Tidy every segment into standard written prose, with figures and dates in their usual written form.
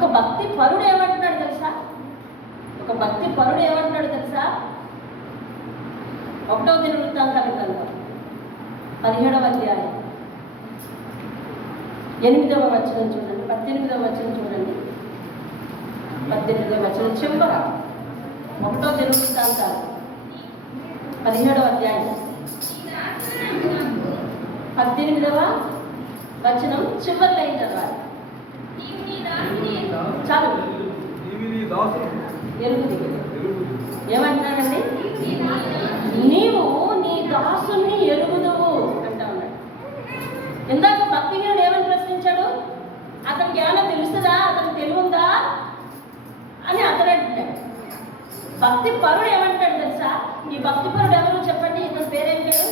ఒక భక్తి పరుడు ఏమంటున్నాడు తెలుసా? ఒక భక్తి పరుడు ఏమంటున్నాడు తెలుసా? 1వ దినవృత్తాంతాల గ్రంథం 17వ అధ్యాయం 8వ వచనం చూడండి, 18వ వచనం చూడండి. 18వ వచనం చివర 1వ దినవృత్తాంతాలు 17వ అధ్యాయం 18వ వచనం చివరి లైన్ చదవాలి. చాలు. ఏమంటున్నాడండి? నీవు నీ దాసుని ఎరుగుదువు అంటా ఉన్నాడు. ఇందాక భక్తిహీనుడు ఏమని ప్రశ్నించాడు? అతనికి ఏమైనా తెలుస్తుందా, అతనికి తెలివుందా అని అతను అంటున్నాడు. భక్తి పరుడు ఏమంటాడు తెలుసా? ఈ భక్తి పరుడు ఎవరు చెప్పండి? ఇతని పేరేం పేరు?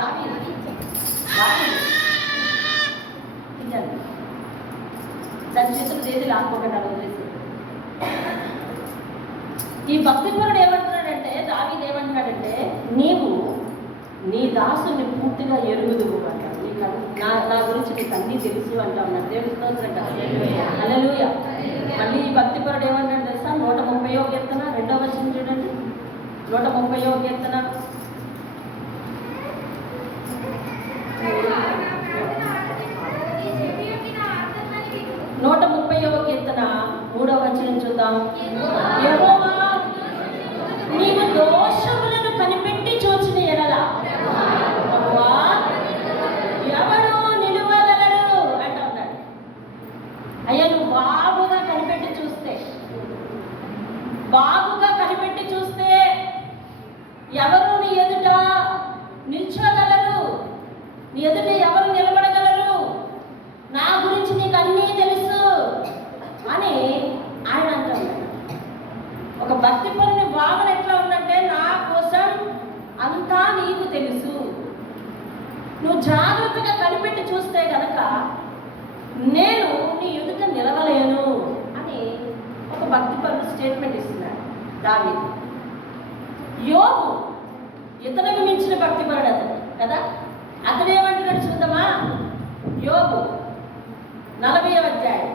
దావీదు. దాని చేతులు దేది లాక్కోకుండా వదిలేసి. ఈ భక్తి పరుడు ఏమంటున్నాడంటే, దావీదు ఏమంటున్నాడంటే, నీవు నీ దాసుని పూర్తిగా ఎరుగుదువు అంటాడు. నా గురించి నీకు అన్నీ తెలుసు అంటా ఉన్నాడు. దేవుడి స్తోత్రం హల్లెలూయా. మళ్ళీ ఈ భక్తి పరుడు ఏమన్నాడు తెలుసా? 130వ కీర్తన 2వ వచనం చూడండి. 130వ కీర్తన 130వ కీర్తన 3వ వచనం చూద్దాం. యెహోవా నీవు దోషములను కనిపెట్టి చూచిన ఎడల ఎవరు నిలువగలడు అంటా ఉన్నాడు. అయ్యా నువ్వు బాగుగా కనిపెట్టి చూస్తే ఎవరు నీ ఎదుట నిల్చోగలరు? నీ ఎదుట ఎవరు నిలబడగలరు? నా గురించి నీకు అన్నీ తెలుసు అని ఆయన అంటున్నాడు. ఒక భక్తి పరుని భావన ఎట్లా ఉందంటే, నా కోసం అంతా నీకు తెలుసు, నువ్వు జాగ్రత్తగా కనిపెట్టి చూస్తే కనుక నేను నీ ఎదుట నిలవలేను అని ఒక భక్తి పరుడు స్టేట్మెంట్ ఇస్తున్నాడు దావీదు. యోబు ఇతనికి మించిన భక్తి పరుడు అతను కదా. అతను ఏమంటున్నాడు చూద్దామా? యోబు 40వ అధ్యాయం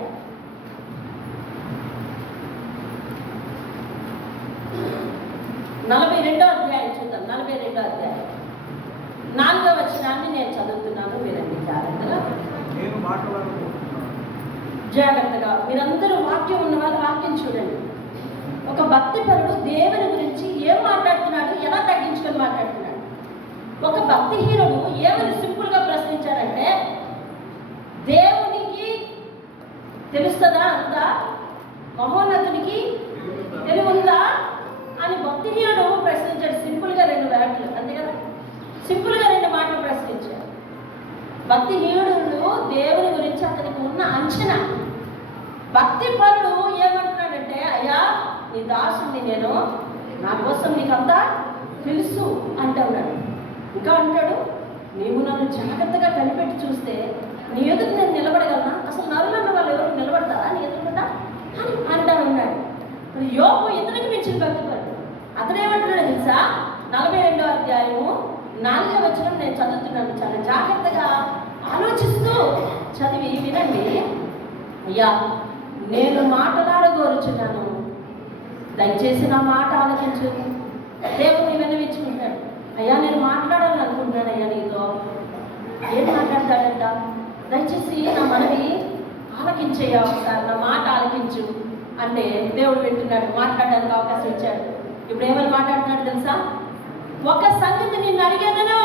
42వ అధ్యాయం చూద్దాం. 42వ అధ్యాయం 4వ వచనాన్ని నేను చదువుతున్నాను, మీరండి జాగ్రత్తగా మీరందరూ వాక్యం ఉన్నవారు వాక్యం చూడండి. ఒక భక్తి పరుడు దేవుని గురించి ఏం మాట్లాడుతున్నాడు, ఎలా తగ్గించుకొని మాట్లాడుతున్నాడు. ఒక భక్తిహీనుడు ఏమని సింపుల్గా ప్రశ్నించాడంటే, దేవునికి తెలుస్తుందా అంతా, మహోన్నతునికి తెలివుందా అని భక్తిహీనుడు ప్రశ్నించాడు. సింపుల్గా 2 వాక్యాలు అంతే కదా, సింపుల్గా 2 మాటలు ప్రశ్నించాడు. భక్తిహీనుడు దేవుని గురించి అతనికి ఉన్న అంచనా. భక్తి పరుడు ఏమంటున్నాడంటే, అయ్యా నీ దాసుని నేను, నా కోసం నీకంతా తెలుసు అంటున్నాడు. ఇంకా అంటాడు, నీవు నన్ను జాగ్రత్తగా కనిపెట్టి చూస్తే నీ ఎదురు నేను నిలబడగలనా? అసలు నరులన్న వాళ్ళు ఎవరు నిలబడతారా నీ ఎదురుకుండా అని అంటా ఉన్నాడు. యోబు ఇతనికి మించిన భక్తి పరుడు. అతను ఏమంటున్నాడు తెలుసా? 42వ అధ్యాయము 4వ వచనం నేను చదువుతున్నాను. చాలా జాగ్రత్తగా ఆలోచిస్తూ చదివి వినండి. అయ్యా నేను మాట్లాడగోరుచున్నాను, దయచేసి నా మాట ఆలోచించు. దేవుని విన్నవించుకుంటాడు. అయ్యా నేను మాట్లాడాలని అనుకుంటున్నాను, అయ్యా నీతో. ఏం మాట్లాడతాడంట? దయచేసి నా మనవి ఆలకించయ్యా, ఒకసారి నా మాట ఆలకించు అంటే దేవుడు వింటున్నాడు, మాట్లాడడానికి అవకాశం ఇచ్చాడు. ఇప్పుడు ఏమని మాట్లాడుతున్నాడు తెలుసా? ఒక సంగతి నిన్ను అడిగేదను,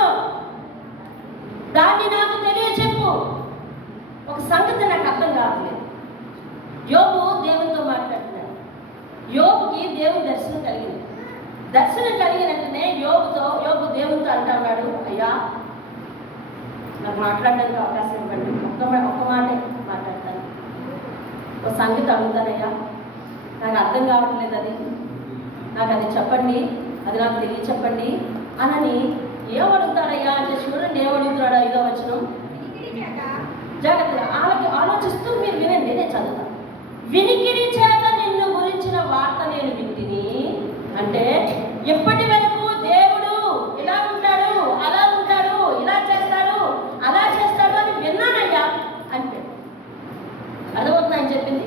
దాన్ని నాకు తెలియచెప్పు. ఒక సంగతి నాకు అర్థం కావట్లేదు. యోబు దేవునితో మాట్లాడుతున్నాడు. యోబుకి దేవుని దర్శనం కలిగింది. దర్శనం కలిగినట్టునే యోబు దేవునితో అంటున్నాడు, అయ్యా నాకు మాట్లాడడానికి అవకాశం ఇవ్వండి, ఒక్క మాటే మాట్లాడతాను, ఒక సంగతి అడుగుతానయ్యా, నాకు అర్థం కావట్లేదు, నాకు అది చెప్పండి, అది నాకు చెప్పండి అని ఏమడుగుతాడయ్యా అంటే చూడండి ఏమడుగుతాడు. 5వ వచనం జాగ్రత్తగా ఆలోచిస్తూ మీరు వినండి, నేను చదువుతాను. వినికిడి చేత నిన్ను గురించిన వార్త నేను వింటిని అంటే, ఎప్పటి వరకు దేవుడు ఇలా ఉంటాడు, అలా ఉంటాడు, ఇలా చేస్తాడు, అలా చేస్తాడు అని విన్నానయ్యా అంటే. అర్థమవుతుందా అని చెప్పింది?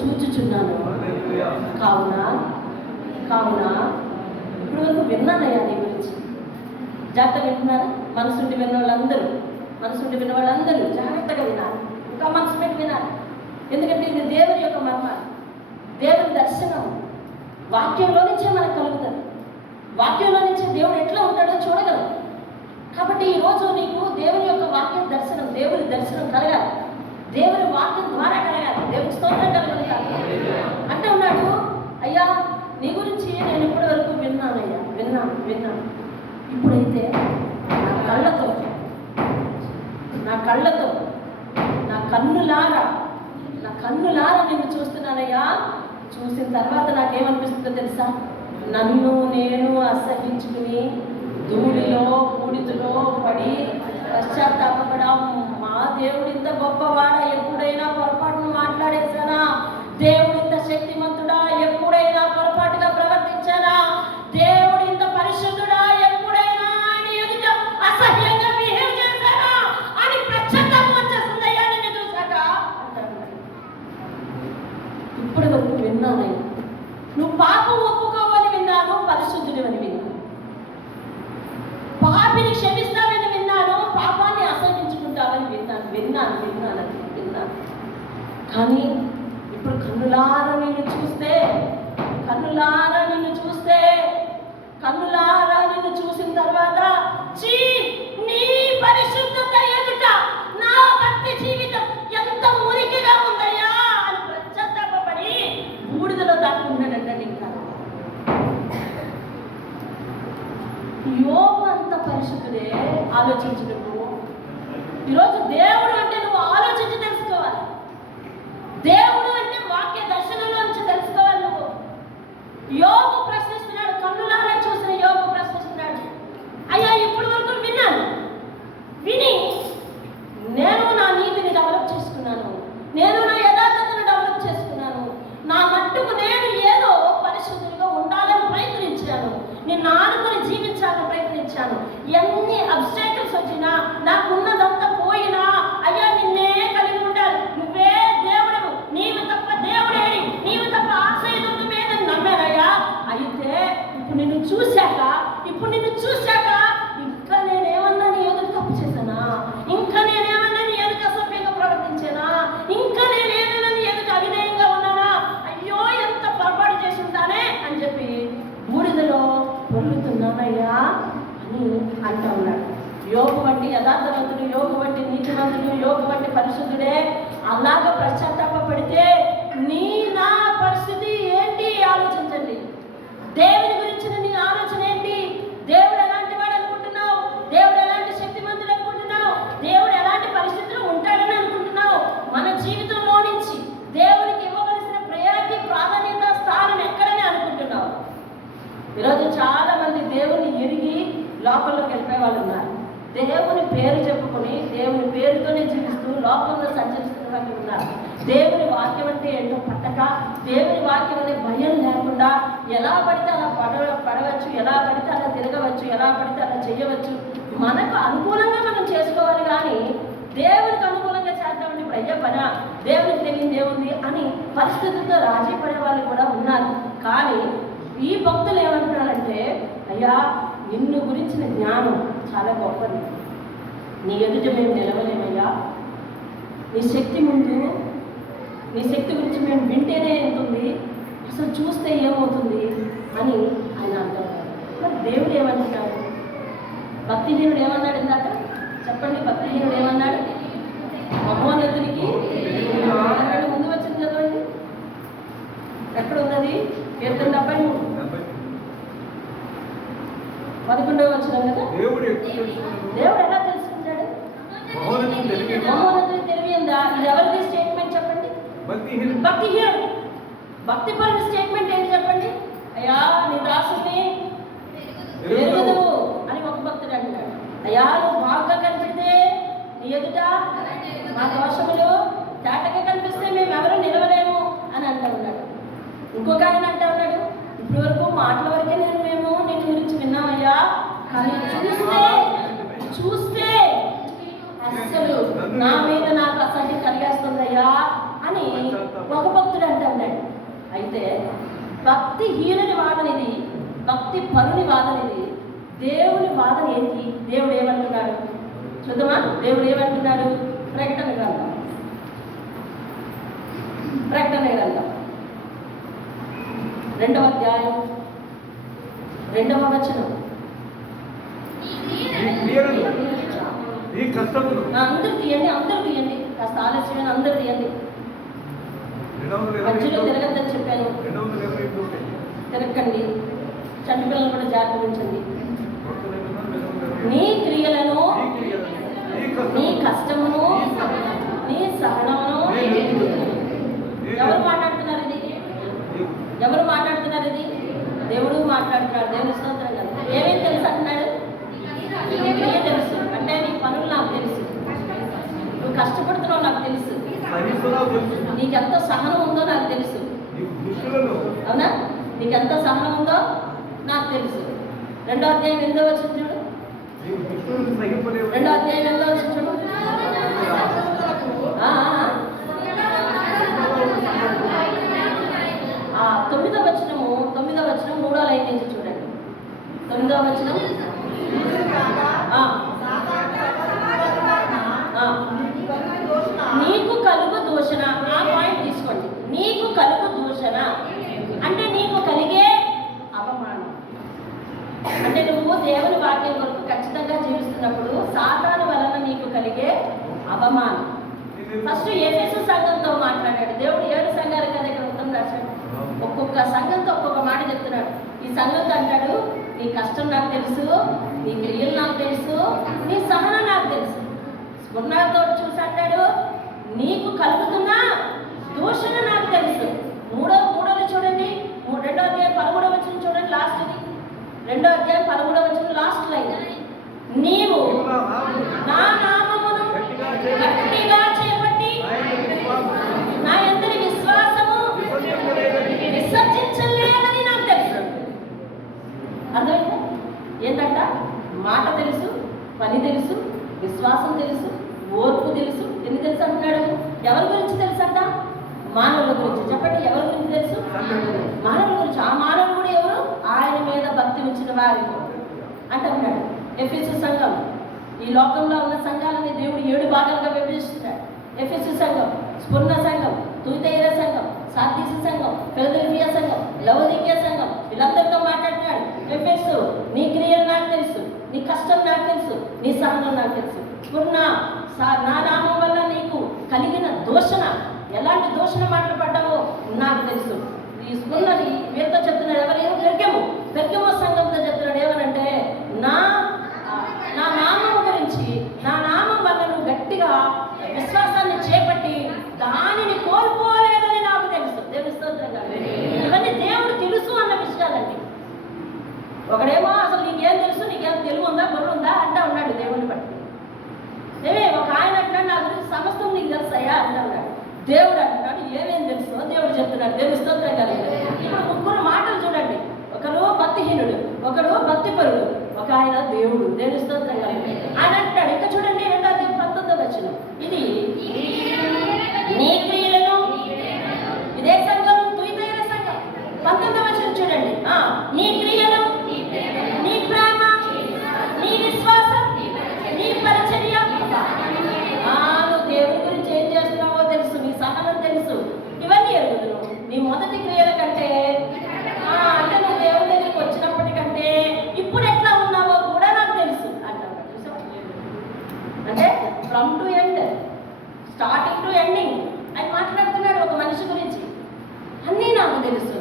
చూచుచున్నాను. కావున కావున ఇప్పుడు వరకు విన్నానయ్యా నీ గురించి. జాగ్రత్తగా వింటున్నారా? మనసుండి విన్న వాళ్ళందరూ జాగ్రత్తగా వినాలి. ఇంకా మనసు పెట్టి వినాలి. ఎందుకంటే ఇది దేవుని యొక్క మర్మ, దేవుని దర్శనం వాక్యంలో నుంచే మనకు కలుగుతుంది. వాక్యంలో నుంచే దేవుడు ఎట్లా ఉంటాడో చూడగలం. కాబట్టి ఈరోజు నీకు దేవుని యొక్క వాక్య దర్శనం, దేవుని దర్శనం కలగాలి. దేవుని వాక్యం ద్వారా కలగాలి. దేవుని స్తోత్రం కలగాలి. అంటే ఉన్నాడు, అయ్యా నీ గురించి నేను ఇప్పటి వరకు విన్నానయ్యా, విన్నాను. ఇప్పుడైతే నా కన్నులారా నిన్ను చూస్తున్నానయ్యా. చూసిన తర్వాత నాకేమనిపిస్తుందో తెలుసా? నన్ను నేను అసహించుకుని ధూళిలో బూడిదలో పడి పశ్చాత్తాపపడం. మా దేవుడు ఇంత గొప్పవాడా? ఎప్పుడైనా పొరపాటును మాట్లాడేశానా? దేవుడు ఇంత శక్తిమంతుడా? ఎప్పుడైనా పొరపాటుగా ప్రవర్తించానా? దేవుడు ఇంత పరిశుద్ధుడా? ఎప్పుడైనా ఆయన ఎదుట అసహ్యంగా బిహేవ్ చేశానా అని పశ్చాత్తాపం వచ్చేస్తుందయ్యా నిన్ను చూశాక అంటాడు. ఇప్పటి వరకు విన్నానయ్యా, నువ్వు పాపం ఒప్పుకోవని విన్నాను, పరిశుద్ధుడివని విన్నాను. పాపిని క్షమిస్తావని విన్నాను, పాపాన్ని అసహించుకుంటావని విన్నాను. కానీ ఇప్పుడు కన్నులారా నిన్ను చూసిన తర్వాత నీ పరిశుద్ధత ఎదుట నా భక్తి జీవితం ఎంత మురికిగా ఉందయ్యా అని పశ్చాత్తాపపడి బూడిదలో దాక్కున్నాడంటే ఇంకా యోబు అంత పరిశుద్ధుడే. ఆలోచించు. ఈరోజు దేవుడు అంటే నువ్వు ఆలోచించి తెలుసుకోవాలి. దేవుడు అంటే వాక్య దర్శనంలో నుంచి తెలుసుకోవాలి. నువ్వు యోబు ప్రశ్నిస్తున్నాడు, కన్నులారా చూసిన యోబు ప్రశ్నిస్తున్నాడు, అయ్యా ఇప్పటి వరకు విని నేను నా నీతిని డెవలప్ చేసుకున్నాను, నేను నా యథార్థతను డెవలప్ చేసుకున్నాను, నా మట్టుకు నేను ఏదో పరిశుద్ధులుగా ఉండాలని ప్రయత్నించాను, నిన్ను ఆనుకొని జీవించాలని ప్రయత్నించాను. ఎన్ని అబ్స్టాకిల్స్ వచ్చినా, నాకున్నదంతా పోయినా, అయ్యా నిన్నే కలిగి ఉండాలి, నువ్వే దేవుడవు, నీవు తప్ప దేవుడేడి, నీవు తప్ప ఆశ్రయదుడు లేదని నమ్మానయ్యా. అయితే ఇప్పుడు నిన్ను చూశాక ఇంకా నేనేమన్నా నీ ఎదురు తప్పు చేశానా? ఇంకా నేనేమన్నా నీ ఎదురు అసభ్యంగా ప్రవర్తించానా? ఇంకా నేనేమైనా నీ ఎదురు అవినయంగా ఉన్నానా? అయ్యో ఎంత పొరపాటు చేసి ఉంటానే అని చెప్పి బూడిదలో పొందుతున్నానయ్యా అని అంటూ ఉన్నాడు. యోగు వంటి యథార్థవంతుడు, యోగు వంటి నీతివంతుడు, యోగు వంటి పరిశుద్ధుడే అలాగ పశ్చాత్తాపడితే నా పరిస్థితి ఏంటి ఆలోచించండి. దేవుని గురించిన నీ ఆలోచన ఏంటి? దేవుడు ఎలాంటి వాడు అనుకుంటున్నావు? దేవుడు ఎలాంటి శక్తిమంతుడు అనుకుంటున్నావు? దేవుడు ఎలాంటి పరిస్థితులు ఉంటాడని అనుకుంటున్నావు? మన జీవితంలో నుంచి దేవునికి ఇవ్వవలసిన ప్రయారిటీ, ప్రాధాన్యత, స్థానం ఎక్కడని అనుకుంటున్నావు? ఈరోజు చాలా మంది దేవుని ఎరిగి లోకంలోకి వెళ్ళిపోయే వాళ్ళు ఉన్నారు. దేవుని పేరు చెప్పుకొని దేవుని పేరుతోనే జీవిస్తూ లోకంలో సంచరిస్తున్న వాళ్ళు ఉన్నారు. దేవుని వాక్యం అంటే ఏంటో పట్టక, దేవుని వాక్యం అనే భయం లేకుండా ఎలా పడితే అలా పడవచ్చు, ఎలా పడితే అలా తిరగవచ్చు, ఎలా పడితే అలా చేయవచ్చు. మనకు అనుకూలంగా మనం చేసుకోవాలి, కానీ దేవునికి అనుకూలంగా చేద్దామంటే ఇప్పుడు అయ్యే పనా, దేవునికి తెలియదు ఏముంది అని పరిస్థితులతో రాజీ పడే వాళ్ళు కూడా ఉన్నారు. కానీ ఈ భక్తులు ఏమంటున్నారంటే, అయ్యా నిన్ను గురించిన జ్ఞానం చాలా గొప్పది, నీ ఎదుట మేము నిలవలేమయ్యా, నీ శక్తి ముందు, నీ శక్తి గురించి మేము వింటేనే ఉంటుంది, అసలు చూస్తే ఏమవుతుంది అని ఆయన అంటున్నారు. మరి దేవుడు ఏమంటున్నాడు? భక్తిహీనుడు ఏమన్నాడు ఇందాక చెప్పండి? భక్తిహీనుడు ఏమన్నాడు? మహోన్నతునికి ముందు వచ్చింది చదవండి, ఎక్కడ ఉన్నది? 73 11వ వచనం కదా. దేవుడు ఎలా తెలుసుకుంటాడు? మహోన్నతుని తెలివిందా? ఇది ఎవరిది స్టేట్మెంట్ చెప్పండి? భక్తిహీనుడు. భక్తిపరుని స్టేట్మెంట్ ఏంటి చెప్పండి? అయ్యా నీ దాసుని ఎరుగుదు అని ఒక భక్తుడు అంటున్నాడు. అయ్యా నువ్వు బాగా కనిపిస్తే నీ ఎదుట మా దోషములు తేటగా కనిపిస్తే మేము ఎవరు నిలవలేము అని అంటూ ఉన్నాడు. ఇంకొక ఆయన అంటూ ఉన్నాడు, ఇప్పటి వరకు మాటల వరకే మేము నిన్ను గురించి విన్నామయ్యా, కానీ చూస్తే అస్సలు నా మీద నాకు అసహ్యం కలిగేస్తుందయ్యా అని ఒక భక్తుడు అంటున్నాడు. అయితే భక్తిహీనుని వాదన ఇది, భక్తి పరుని వాదన ఇది. దేవుని వాదన ఏంటి? దేవుడు ఏమంటున్నాడు చూద్దామా? దేవుడు ఏమంటున్నాడు? ప్రకటన గ్రంథం 2వ అధ్యాయం 2వ వచనం. అందరూ తీయండి, కాస్త ఆలస్యమైన అందరూ తీయండి. మధ్యలో తిరగద్దని చెప్పాను, తిరగండి. చంటి పిల్లలు కూడా జాగ్రత్త ఉంచండి. నీ క్రియలను, నీ కష్టమును, నీ సహనమును. ఎవరు మాట్లాడుతున్నారు ఇది? ఎవరు మాట్లాడుతున్నారు ఇది? దేవుడు మాట్లాడుతున్నాడు. దేవుని స్తోత్రం కదా. ఏమేమి తెలుసు అంటున్నాడు? నీకే తెలుసు అంటే నీ పనులు నాకు తెలుసు, నువ్వు కష్టపడుతున్నావు నాకు తెలుసు, నీకెంత సహనం ఉందో నాకు తెలుసు. అవునా? నీకెంత సహనం ఉందో నాకు తెలుసు. 2వ అధ్యాయం 8వ వచనం చూడు. 2వ అధ్యాయం 8వ వచనం చూడు. 9వ వచనము 3వ లైన్ నుంచి చూడండి. 9వ వచనం. నీకు కలుగు దూషణ. ఆ పాయింట్ తీసుకోండి. నీకు కలుగు దూషణ అంటే నీకు కలిగే అవమానం. అంటే నువ్వు దేవుని వాక్యం కొరకు ఖచ్చితంగా జీవిస్తున్నప్పుడు సాతాను వలన నీకు కలిగే అవమానం. ఫస్ట్ ఎఫెసు సంఘంతో మాట్లాడాడు దేవుడు. 7 సంఘాలు కదా ఇక్కడ మొత్తం రాశాడు. ఒక్కొక్క సంఘంతో ఒక్కొక్క మాట చెప్తున్నాడు. ఈ సంఘంతో అంటాడు, నీ కష్టం నాకు తెలుసు, నీ క్రియలు నాకు తెలుసు, నీ సహనం నాకు తెలుసు. స్మరణతో చూసి అంటాడు, నీకు కలుగుతున్న దూషణ నాకు తెలుసు. మూడోది చూడండి. 2వ అధ్యాయం 13వ వచనం చూడండి. లాస్ట్ది 2వ అధ్యాయం 13వ వచనం లాస్ట్ లైన్. నీవు నా నామమును గట్టిగా చేపట్టి నా యందరి విశ్వాసము విసర్జించలేదని నాకు తెలుసు. అర్థమైందా? ఏంటంట? మాట తెలుసు, పని తెలుసు, విశ్వాసం తెలుసు, ఓర్పు తెలుసు. ఎన్ని తెలుసు అంటున్నాడు? ఎవరి గురించి తెలుసు అంట? మానవుల గురించి. చెప్పండి, ఎవరి గురించి తెలుసు? మానవుల గురించి. ఆ మానవుడు కూడా ఎవరు? ఆయన మీద భక్తి ఉంచిన వారి అంటున్నాడు. ఎఫెసు సంఘం, ఈ లోకంలో ఉన్న సంఘాలని దేవుడు 7 భాగాలుగా విభజిస్తున్నాడు. ఎఫెసు సంఘం, స్ఫుర్ణ సంఘం, తుయితైర సంఘం, సార్దీసు సంఘం, ఫిలదెల్ఫియా సంఘం, లవోదికీయ సంఘం. వీళ్ళందరితో మాట్లాడుతున్నాడు. ఎఫెసు, నీ క్రియలు నాకు తెలుసు, నీ కష్టం నాకు తెలుసు, నీ సహనం నాకు తెలుసు. స్ఫుర్ణ, నా నామం వల్ల నీకు కలిగిన దూషణ, ఎలాంటి దూషణ మాటలు పడ్డావో నాకు తెలుసు. ఈ స్ఫుర్ణని వీరితో చెప్తున్నాడు. ఎవరు? పెర్గము సంఘంతో చెప్తున్నాడు. ఏమనంటే, నా నామం గురించి, నా నామం వల్ల నువ్వు గట్టిగా విశ్వాసాన్ని చేపట్టి దానిని కోల్పోలేదని నాకు తెలుసు. దేవుని స్తోత్రం కాదు. ఇవన్నీ దేవుడు తెలుసు అన్న విషయాలండి. ఒకడేమో అసలు నీకేం తెలుసు, నీకేం తెలుగు ఉందా, బుర్ర ఉందా అంటా ఉన్నాడు దేవుడిని బట్టి. ఒక ఆయన అంటున్నాడు, నా గురించి సమస్తం నీకు తెలుసాయా అంటా ఉన్నాడు. దేవుడు అంటున్నాడు, ఏమేం తెలుసు దేవుడు చెప్తున్నాడు. దేవుని స్తోత్రం కలిగి. ఇప్పుడు 3 మాటలు చూడండి. ఒకడు భక్తిహీనుడు, ఒకడు భక్తిపరుడు, ఒక ఆయన దేవుడు. దేవుని స్తోత్రం కలిగి. ఆయన అంటాడు, ఇంకా చూడండి 2వ అధ్యాయం 19వ వచనం. ఇది నీ క్రియలను. ఇదే సంఘం, తుయితైర సంఘం. 19వ వచనం చూడండి. నీ క్రియలు, నీ ప్రేమ, నీ విశ్వాసం, నీ పరిచర్య. నువ్వు దేవుడి గురించి ఏం చేస్తున్నావో తెలుసు, నీ సహనం తెలుసు, ఇవన్నీ ఎరుగుదును. నీ మొదటి క్రియల కంటే అంటే నువ్వు దేవుడి దగ్గరికి వచ్చినప్పటికంటే ఇప్పుడు ఎట్లా ఉన్నావో కూడా నాకు తెలుసు అంటావు. అంటే from to end, starting to ending అని మాట్లాడుతున్నాడు ఒక మనిషి గురించి. అన్నీ నాకు తెలుసు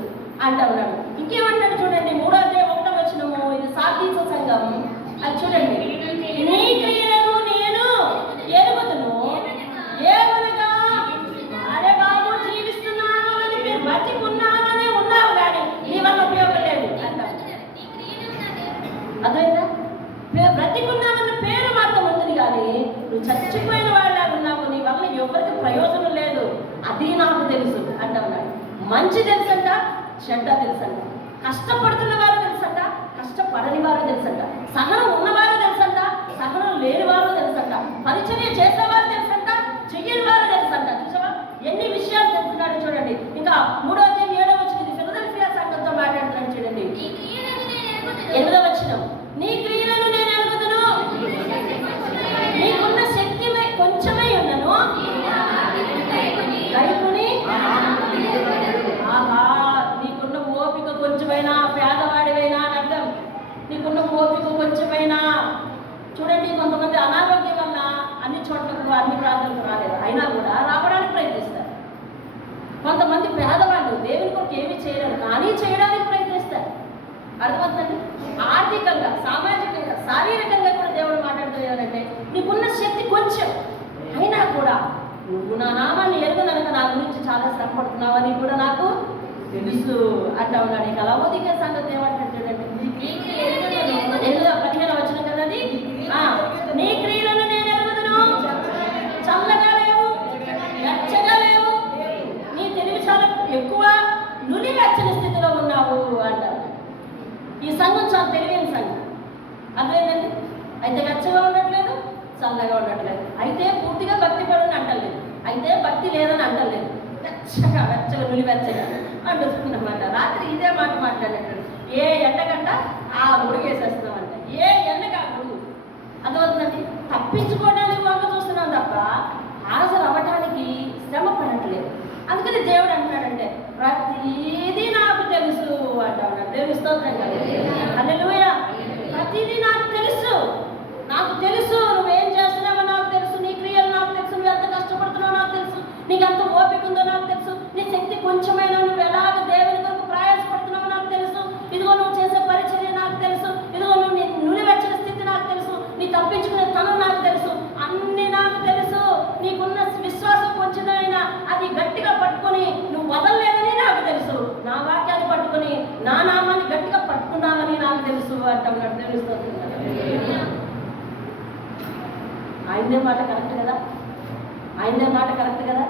అంటా ఉన్నాడు. ఇంకేమంటాడు చూడండి. 3వ అధ్యాయం 1వ వచనము. ఇది సార్దీసు సంఘం. అది చూడండి. నీ క్రియలను నేను ఎరుగుదును. ఏమనగా, అరే బాబు జీవిస్తున్నాను అని మీరు బతికున్నామనే ఉన్నావు కానీ నీ వల్ల ఉపయోగం లేదు అంటావు. అర్థమైందా? బ్రతికున్నామన్న పేరు మాత్రం ఉంది కానీ నువ్వు చచ్చిపోయిన వాళ్ళ ఉన్నావు, నీ వల్ల ఎవరికి ప్రయోజనం లేదు. అది నాకు తెలుసు అంటావు. మంచి తెలుసంట, చెడ్డ తెలుసంట, కష్టపడుతున్న వారు తెలుసంట, కష్టపడని వారు తెలుసంట, సహనం ఉన్నవారు తెలుసంట, సహనం లేని వారు తెలుసంట, పరిచర్య చేసేవారు తెలుసంట, చెయ్యని వారు తెలుసంట. చూసావా ఎన్ని విషయాలు ఇంకా 3:7 ఫిలదెల్ఫియా సంఘంతో మాట్లాడుతున్నాడు చూడండి. 8వ వచనం, నీ క్రియలను నేను ఎరుగుదును, నీకున్న శక్తి కొంచెమై ఉన్నను, గైకుని నీకున్న ఓపిక కొంచెమైనా, పేదవాడివైనా అని అర్థం. నీకున్న ఓపిక కొంచెమైనా. చూడండి, కొంతమంది అనారోగ్యం వల్ల అన్ని చోట్లకు అన్ని ప్రాంతాలకు రాలేదు, అయినా కూడా రావడానికి ప్రయత్నిస్తారు. కొంతమంది పేదవాళ్ళు దేవుని కొరకు ఏమీ చేయలేరు, కానీ చేయడానికి ప్రయత్నిస్తారు. అర్థమవుతుందండి? ఆర్థికంగా, సామాజికంగా, శారీరకంగా కూడా దేవుడు మాట్లాడుతున్నాడంటే నీకున్న శక్తి కొంచెం అయినా కూడా నువ్వు నా నామాన్ని ఎరుగనక నా గురించి చాలా శ్రమ పడుతున్నావని కూడా నాకు తెలుసు అంటా ఉన్నాడు. ఇక లవోదిక సంగతి ఏమంటాడంటే 8:15 వచనం కదా అది, నీ క్రియలను నేను ఎరుగుదును, చల్లగా లేవు, వెచ్చగా లేవు, నీ తెలివి చాలా ఎక్కువ, నులి వెచ్చని స్థితిలో ఉన్నావు అంటారు. ఈ సంఘం చాలా తెలివైన సంఘం, అదేంటండి? అయితే వెచ్చగా ఉండట్లేదు, చల్లగా ఉండట్లేదు, అయితే పూర్తిగా భక్తి పరుని అంటలేదు, అయితే భక్తి లేదని అంటలేదు, వెచ్చగా నులి వెచ్చగా అంటున్నమాట. రాత్రి ఇదే మాట మాట్లాడేటాడు, ఏ ఎండగంట ఆ ఉడిగేసేస్తున్నామంట, ఏ ఎండగా అప్పుడు అదవుతుందండి. తప్పించుకోవడానికి వంక చూస్తున్నాం తప్ప హాజరు అవ్వటానికి శ్రమ పడట్లేదు. అందుకని దేవుడు అంటున్నాడంటే ప్రతిదీ నాకు తెలుసు అంటాడు. దేవుని స్తోత్రం కదా, హల్లెలూయా. ప్రతిదీ నాకు తెలుసు, నాకు తెలుసు నువ్వేం చేస్తున్నావో నాకు తెలుసు, నీ క్రియలు నాకు తెలుసు, నువ్వు ఎంత కష్టపడుతున్నావో నాకు తెలుసు, నీకు ఎంత ఓపిక ఉందో నాకు తెలుసు, నీ శక్తి కొంచెమైనా నువ్వు ఎలాగ దేవుని కొరకు ప్రయాసపడుతున్నావో నాకు తెలుసు, ఇదిగో నువ్వు చేసే పరిచర్య నాకు తెలుసు, ఇదిగో నువ్వు నీ నులివెచ్చని స్థితి నాకు తెలుసు, నీ తప్పించుకునే తనం నాకు తెలుసు, అన్ని నాకు తెలుసు. నీకున్న విశ్వాసం కొంచెమైనా అది గట్టిగా పట్టుకొని నువ్వు వదలలేదని నాకు తెలుసు, నా వాక్యాన్ని పట్టుకొని నా నామాన్ని గట్టిగా పట్టుకున్నామని నాకు తెలుసు అంటున్నాడు. తెలుస్తుంది. ఆయనదే మాట కరెక్ట్ కదా, ఆయనదే మాట కరెక్ట్ కదా.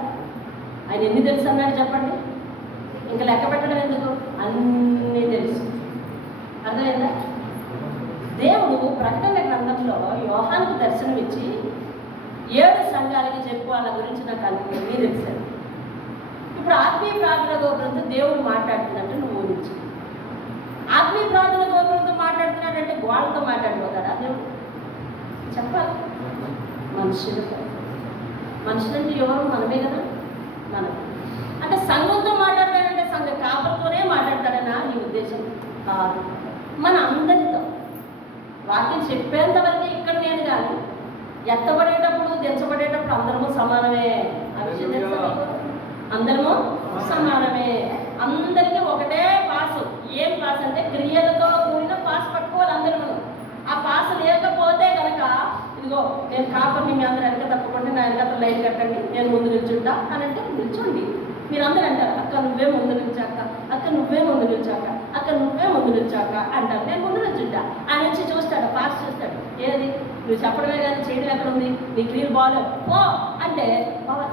ఆయన ఎన్ని తెలుసు అన్నాడు చెప్పండి, ఇంకా లెక్క పెట్టడం ఎందుకు, అన్నీ తెలుసు. అర్థమైందా? దేవుడు ప్రకటన గ్రంథంలో యోహానుకు దర్శనమిచ్చి 7 సంఘాలకి చెప్పు, వాళ్ళ గురించి నాకు అన్నీ తెలుసాను. ఇప్పుడు ఆత్మీయ ప్రార్థన గోపురంతో దేవుడు మాట్లాడుతున్నట్టు నువ్వు ఊహించు. ఆత్మీయ ప్రార్థన గోపురంతో మాట్లాడుతున్నాడంటే గోడలతో మాట్లాడిపోతాడా దేవుడు? చెప్పాలి. మనుషులంటే ఎవరు? మనమే కదా. మనం అంటే సంఘంతో మాట్లాడతాడంటే సంఘ కాపులతోనే మాట్లాడతాడనా నీ ఉద్దేశం కాదు. మన అందరితో వాక్యం చెప్పేంత వరకే ఇక్కడ నేను కానీ ఎత్తబడేటప్పుడు దించబడేటప్పుడు అందరము సమానమే. ఆ విషయం తెలుసా? అందరము సమానమే. అందరికీ ఒకటే పాసు. ఏం పాస్ అంటే క్రియలతో కూడిన పాస్ పట్టుకోవాలి అందరూ. ఆ పాస్ లేకపోతే కనుక ఇదిగో నేను కాపర్ని మీ అందరూ వెనక తప్పకుండా నా వెనక లైన్ కట్టండి, నేను ముందు నిల్చుంటా అని అంటే నిల్చోండి. మీరు అందరూ అంటారు అక్క నువ్వే ముందు నిల్చాక, అక్క నువ్వే ముందు నిల్చాక, అక్క నువ్వే ముందు నిల్చాక అంటారు. నేను ముందు నిల్చుంటా. ఆ నుంచి చూస్తాడు, పాస్ చూస్తాడు. ఏది నువ్వు చెప్పడమే కానీ చేయడం ఎక్కడ ఉంది, నీ క్లియర్ బాగాలేవు పో అంటే,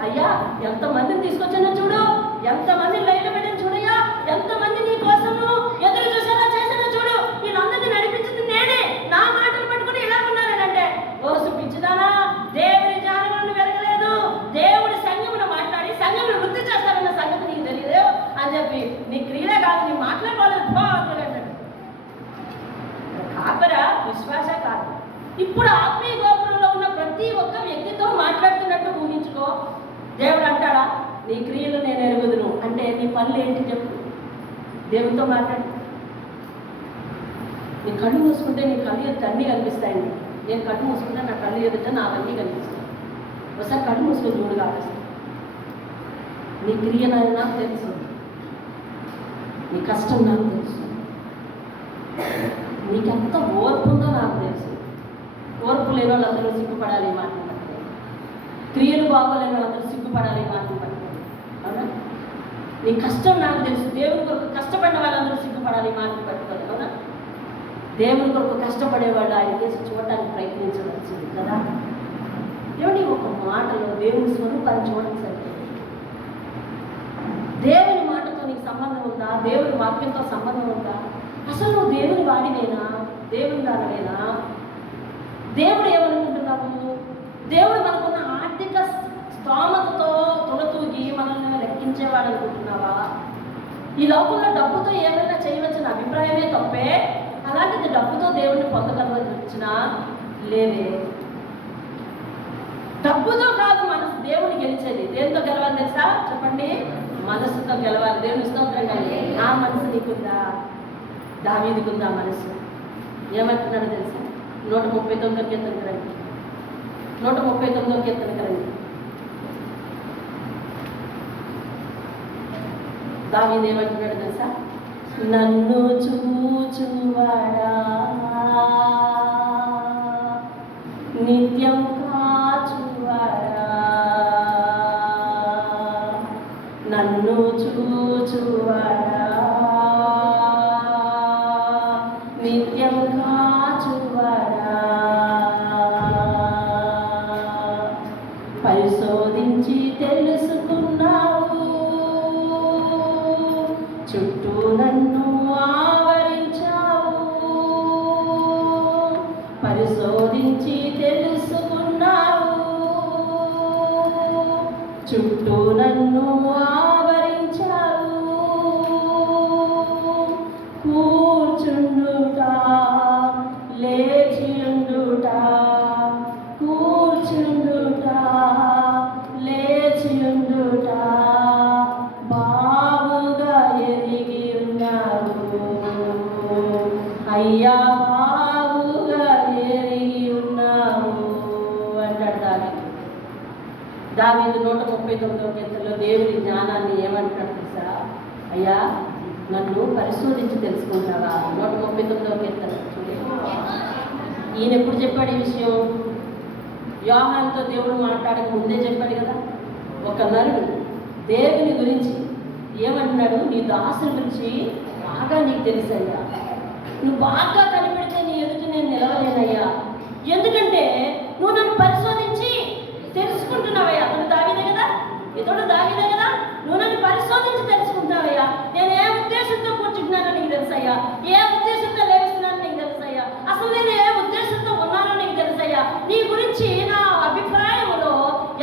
అయ్యా ఎంతమందిని తీసుకొచ్చానో చూడు, ఎంతమంది లైన్లో పెట్టాను చూడయ్యా, ఎంతమంది నీ కోసము ఎదురు చూసేలా చేశానో చూడు, వీళ్ళందరినీ నడిపించింది నేనే, నా మాటలు పట్టుకుని ఇలా ఉన్నానంటే ఓసు పిచ్చిదానా, దేవుడి జ్ఞానంలో వెరగలేదు, దేవుడి సంఘమును మాట్లాడి సంఘమును వృద్ధి చేస్తారన్న సంగతి నీకు తెలియదు అని చెప్పి నీ క్రియలే కాదు నీ మాట్లాడుకోలేదు పో అంటాడు. కాపరా విశ్వాస కాదు. ఇప్పుడు ఆత్మీయ గోపురంలో ఉన్న ప్రతి ఒక్క వ్యక్తితో మాట్లాడుతున్నట్టు ఊహించుకో. దేవుడు అంటాడా నీ క్రియలు నేను ఎరుగుదును అంటే నీ పనులు ఏంటి చెప్పు. దేవుడితో మాట్లాడు. నీ కళ్ళు మూసుకుంటే నీ కళ్ళు ఎదుట అన్నీ కనిపిస్తాయండి. నేను కళ్ళు మూసుకుంటే నా కళ్ళు ఎదుట నావన్నీ కనిపిస్తాయి. ఒకసారి కళ్ళు మూసుకొని చూడు కాపిస్తాయి. నీ క్రియ నాకు తెలుసు, నీ కష్టం నాకు తెలుసు, నీకెంత ఓర్పు ఉందో నాకు తెలుసు. ఓర్పు లేని వాళ్ళందరూ సిగ్గుపడాలి మాటలు పట్టుకోవాలి. క్రియలు బాగోలేని వాళ్ళందరూ సిగ్గుపడాలి మాటలు పట్టుకోవాలి. అవునా? నీ కష్టం నాకు తెలుసు. దేవుని కొరకు కష్టపడిన వాళ్ళందరూ సిగ్గుపడాలి మాటలు పట్టుకోవాలి. అవునా? దేవుని కొరకు కష్టపడేవాళ్ళు ఆయన చేసి చూడటానికి ప్రయత్నించవలసింది కదా. ఏమండి ఒక మాటలో దేవుని స్వరూపాన్ని చూడండి సరిపోతుంది. దేవుని మాటతో నీకు సంబంధం ఉందా? దేవుని వాక్యంతో సంబంధం ఉందా? అసలు నువ్వు దేవుని వాడివేనా? దేవుని దానివేనా? దేవుడు ఏమనుకుంటున్నావు? దేవుడు మనకున్న ఆర్థిక స్తోమతతో తులతూగి మనల్ని లెక్కించేవాడు అనుకుంటున్నావా? ఈ లోకంలో డబ్బుతో ఏమైనా చేయవచ్చిన అభిప్రాయమే తప్పే. అలాంటిది డబ్బుతో దేవుడిని పొందగలవచ్చిన లేదే. డబ్బుతో కాదు మనసు దేవుని గెలిచేది. దేనితో గెలవాలి తెలుసా? చెప్పండి. మనసుతో గెలవాలి. దేవుని స్తోత్రం కానీ ఆ మనసు నీకుందా? దావీదుకుందా మనసు? ఏమంటున్నాడో తెలుసా? 139వ కీర్తన రండి. 139వ కీర్తన రండి. దావీదు ఏమంటున్నాడు తెలుసా? నన్ను చూచువాడా, నిత్యం కాచువాడా, నన్ను చూచువాడా, నిత్యం కాచువాడా, పరిశోధించి తెలుసుకున్నావు, చుట్టూ నన్ను ఆవరించావు, పరిశోధించి తెలుసుకున్నావు, చుట్టూ నన్ను ఆవరించావు, కూర్చుండుట లేచియుండుట, కూర్చుండుట లేచియుండుట బావుగా ఎరిగి ఉన్నావు అయ్యా, బావుగా ఎరిగి ఉన్నావు అంటాడు దావీదు. దావీదు 139వ కీర్తనలో దేవుడి జ్ఞానాన్ని ఏమంటాడు తెలుసా? అయ్యా నన్ను పరిశోధించి తెలుసుకుంటావా? 139వ కీర్తన చూడండి. ఈయన ఎప్పుడు చెప్పాడు ఈ విషయం? యోహానుతో దేవుడు మాట్లాడక ముందే చెప్పాడు కదా. ఒక నరుడు దేవుని గురించి ఏమంటున్నాడు? నీ దాసుని గురించి బాగా నీకు తెలుసయ్యా, నువ్వు బాగా కనిపెడితే నీ ఎదుట నేను నిలవలేనయ్యా, ఎందుకంటే నువ్వు నన్ను పరిశోధించి తెలుసుకుంటున్నావయ్యా. అతను దావీదే కదా, ఇతడు దావీదే కదా. నువ్వు నన్ను పరిశోధించి తెలుసుకుంటావయ్యా. నేను ఏ ఉద్దేశంతో కూర్చుంటున్నానో నీకు తెలుసయ్యా, ఏ ఉద్దేశంతో లేస్తున్నానో నీకు తెలుసయ్యా, అసలు నేను ఏ ఉద్దేశంతో ఉన్నానో నీకు తెలుసయ్యా, నీ గురించి నా అభిప్రాయంలో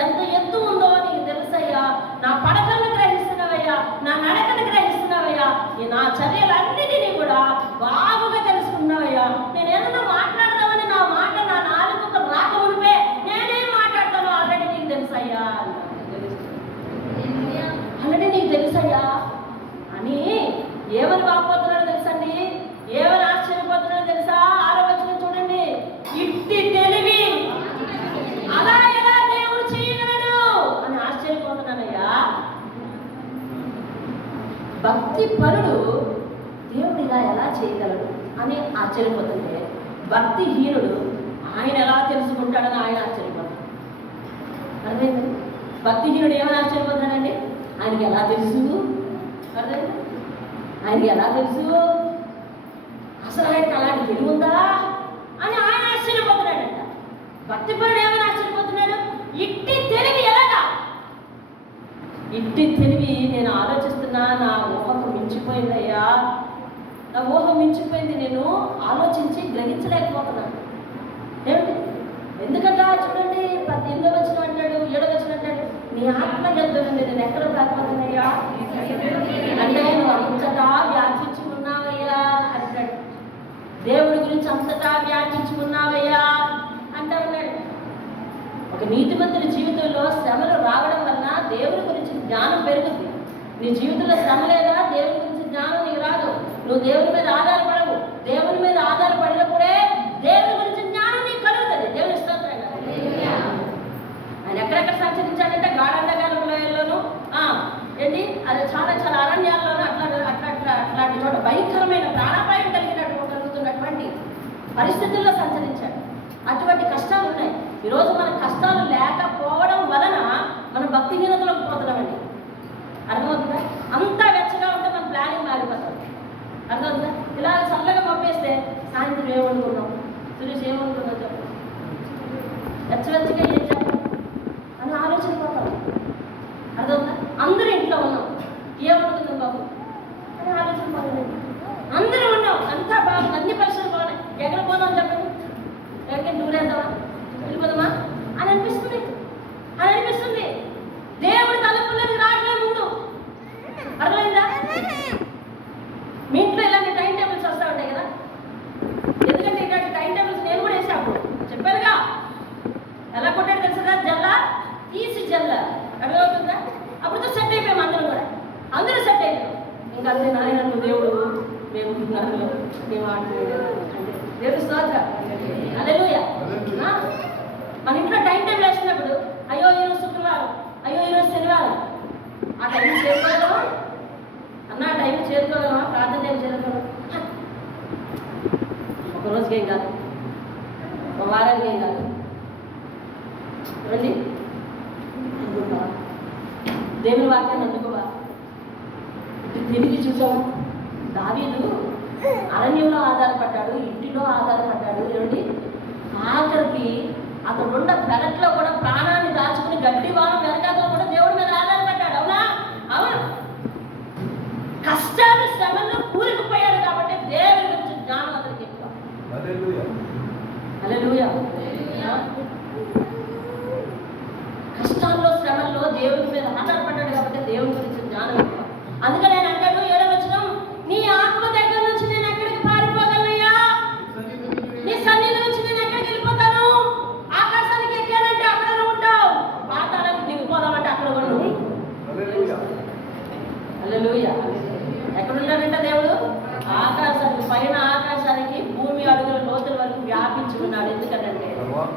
ఎంత ఎత్తు ఉందో నీకు తెలుసయ్యా, నా పడకలను గ్రహిస్తున్నావయ్యా, నా నడకను గ్రహిస్తున్నావయ్యా, నా చర్యలన్నిటినీ కూడా బాగుగా తెలుసుకున్నావయ్యా. నేను ఏదైనా మాట్లాడదామని నా మాట నా నాలుకకు రాక మునిపే నేనేం మాట్లాడతానో ఆల్రెడీ నీకు తెలుసయ్యా, ఆల్రెడీ నీకు తెలుసయ్యా అని ఏమని వాపోతున్నాడో తెలుసండి? ఏమని ఆశ్చర్యపోతున్నాడో తెలుసా? 6వ వచనం చూడండి. ఇట్టి తెలివి అలా ఎలా దేవుడు చేయగలడు అని ఆశ్చర్యపోతున్నానయ్యా. భక్తి పరుడు దేవుడు ఇలా ఎలా చేయగలడు అని ఆశ్చర్యపోతుంటే, భక్తిహీనుడు ఆయన ఎలా తెలుసుకుంటాడని ఆయన ఆశ్చర్యపోతాడు. అర్థమైంది? భక్తిహీనుడు ఏమని ఆశ్చర్యపోతున్నాడండి? ఆయనకి ఎలా తెలుసు? అర్థమైంది? ఆయనకి ఎలా తెలుసు? అసలు ఆయనకి అలాంటి తెలివి ఉందా అని ఆయన ఆశ్చర్యపోతున్నాడంట. భక్తిపరుడు ఏమని ఆశ్చర్యపోతున్నాడు? ఇట్టి తెలివి ఎలాగా? ఇట్టి తెలివి నేను ఆలోచిస్తున్నా, నా ఊహకు మించిపోయిందయ్యా, నా ఊహ మించిపోయింది, నేను ఆలోచించి గ్రహించలేకపోతున్నాను. ఏమిటి? ఎందుకంటే చూడండి 18వ వచనం అంటాడు, 7వ వచనం అంటాడు, నీ ఆత్మ యుద్ధం నేను ఎక్కడ కాకపోతున్నాయ్యా అంటే నువ్వు అంతటా వ్యాపించి ఉన్నావయ్యా అంటాడు. దేవుడి గురించి అంతటా వ్యాపించి ఉన్నావయ్యా అంటా ఉన్నాడు. ఒక నీతిమంతుని జీవితంలో శ్రమలు రావడం వలన దేవుడి గురించి జ్ఞానం పెరుగుతుంది. నీ జీవితంలో శ్రమ లేదా, దేవుడి గురించి జ్ఞానం నీకు రాదు. నువ్వు దేవుని మీద ఆధారపడవు. దేవుని మీద ఆధారపడినప్పుడే దేవుని గురించి జ్ఞానం నీకు కలుగుతుంది. దేవుని స్తోత్రం. ఆయన ఎక్కడెక్కడ సంచరించాడంటే గాఢంధకారంలోనూ ఏంటి అది చాలా చాలా అరణ్యాల్లోనూ అట్లాంటి చోట భయంకరమైన ప్రాణాపాయం కలుగుతున్నటువంటి పరిస్థితుల్లో సంచరించాడు. అటువంటి కష్టాలు ఉన్నాయి. ఈరోజు మన కష్టాలు లేకపోవడం వలన మనం భక్తిహీనతలోకి పోతున్నామండి. అర్థమవుతుందా? అంతా వెచ్చగా ఉంటే మన ప్లానింగ్ మారిపోతాం. అర్థమవుతుందా? ఇలా చల్లగా పంపేస్తే సాయంత్రం ఏమనుకున్నాం, సురేష్ ఏమనుకున్నాం చెప్పండి, వెచ్చవెచ్చగా ఏం చెప్పండి అని ఆలోచన పోతాం. అర్థమవుతుందా? అందరూ ఇంట్లో ఉన్నాం, ఏమనుకుందాం బాబు అని ఆలోచన పోతాం. అందరూ ఉన్నాం, అంతా బాగుంది, అన్ని పరిస్థితులు బాగున్నాయి, ఎక్కడ పోదాం చెప్పండి, ఎక్కడికి దూరేద్దామా, వెళ్ళిపోదామా అని అనిపిస్తుంది. అర్థమవుతుందా? అప్పుడు సెట్ అయిపోయాం అందరం కూడా, అందరూ సెట్ అయిపోయాం. ఇంకా అంతే, నాయన నువ్వు దేవుడు, మేము మేము ఆడుతున్నాడు అంటే దేవుడు స్తోత్రం. హల్లెలూయా. మన ఇంట్లో టైం వేసినప్పుడు అయ్యో ఈరోజు శుక్రవారం, అయ్యో ఈరోజు శనివారం, ఆ టైం చేరుకోగలమా అన్న? ఆ టైం చేరుకోగలమా? ప్రార్థన టైం చేరుకోగలమా? ఒక రోజుకి ఏం కాదు, ఒక వారానికి ఏం కాదు. రండి అనుకుంటావా? దేవుని వాక్యాన్ని అందుకోవా? తిరిగి చూసావా? దావీదు అరణ్యంలో ఆధారపడ్డాడు, ఇంటిలో ఆధారపడ్డాడు. ఏమిటి ఆఖరికి అతడున్న పెరట్లో కూడా ప్రాణాన్ని దాచుకుని గడ్డి వారం వెనకాతో కూడా దేవుడి మీద ఆధారపడ్డాడు. అవునా? అవును. కష్టాలు శ్రమల్లో కూలిపోయాడు కాబట్టి దేవుడి గురించి జ్ఞానం అతనికి ఎక్కువ. హల్లెలూయా. కష్టాల్లో శ్రమల్లో దేవుడి మీద ఆధారపడ్డాడు కాబట్టి దేవుడి గురించి జ్ఞానం ఎక్కువ. అందుకని ఆయన అంటాడు 7వ వచనం, నీ ఆత్మ దగ్గర నుంచి నేను ఎక్కడికి పారిపోగలనయ్యా? నీ సన్నిధి నుంచి నేను ఎక్కడికి వెళ్ళిపోతాను? ఆకాశానికి ఎక్కానంటే అక్కడ ఉంటావు, పాతాళానికి దిగిపోదామంటే అక్కడ ఉండవు. హల్లెలూయా. ఎక్కడున్నాడంట దేవుడు? ఆకాశానికి, పైన ఆకాశానికి భూమి అడుగుల లోతుల వరకు వ్యాపించి ఉన్నాడు. ఎందుకంటే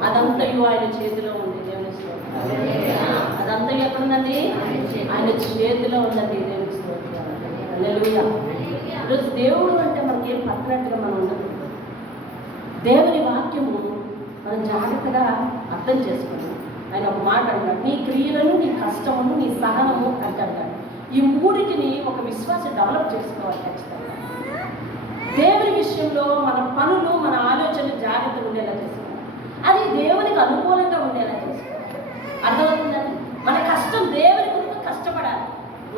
అదంతయు ఆయన చేతిలో ఉంది. దేవుని అదంతయు ఎక్కడుందండి? ఆయన చేతిలో ఉందండి. దేవుని స్తోత్రం. హల్లెలూయా. ఈరోజు దేవుడు అంటే మనకేం పట్టినట్టుగా మనం ఉండదు. దేవుని వాక్యము మనం జాగ్రత్తగా అర్థం చేసుకున్నాం. ఆయన ఒక మాట అంటాడు, నీ క్రియలను, నీ కష్టమును, నీ సహనము అంటాడు. ఈ మూడింటిని ఒక విశ్వాసం డెవలప్ చేసుకోవాలి ఖచ్చితంగా. దేవుని విషయంలో మన పనులు, మన ఆలోచనలు జాగ్రత్తగా ఉండేలా చేసుకోవాలి. అది దేవునికి అనుకూలంగా ఉండేలా చేసుకోవాలి. అర్థమవుతుందండి? మన కష్టం దేవుని గురించి కష్టపడాలి.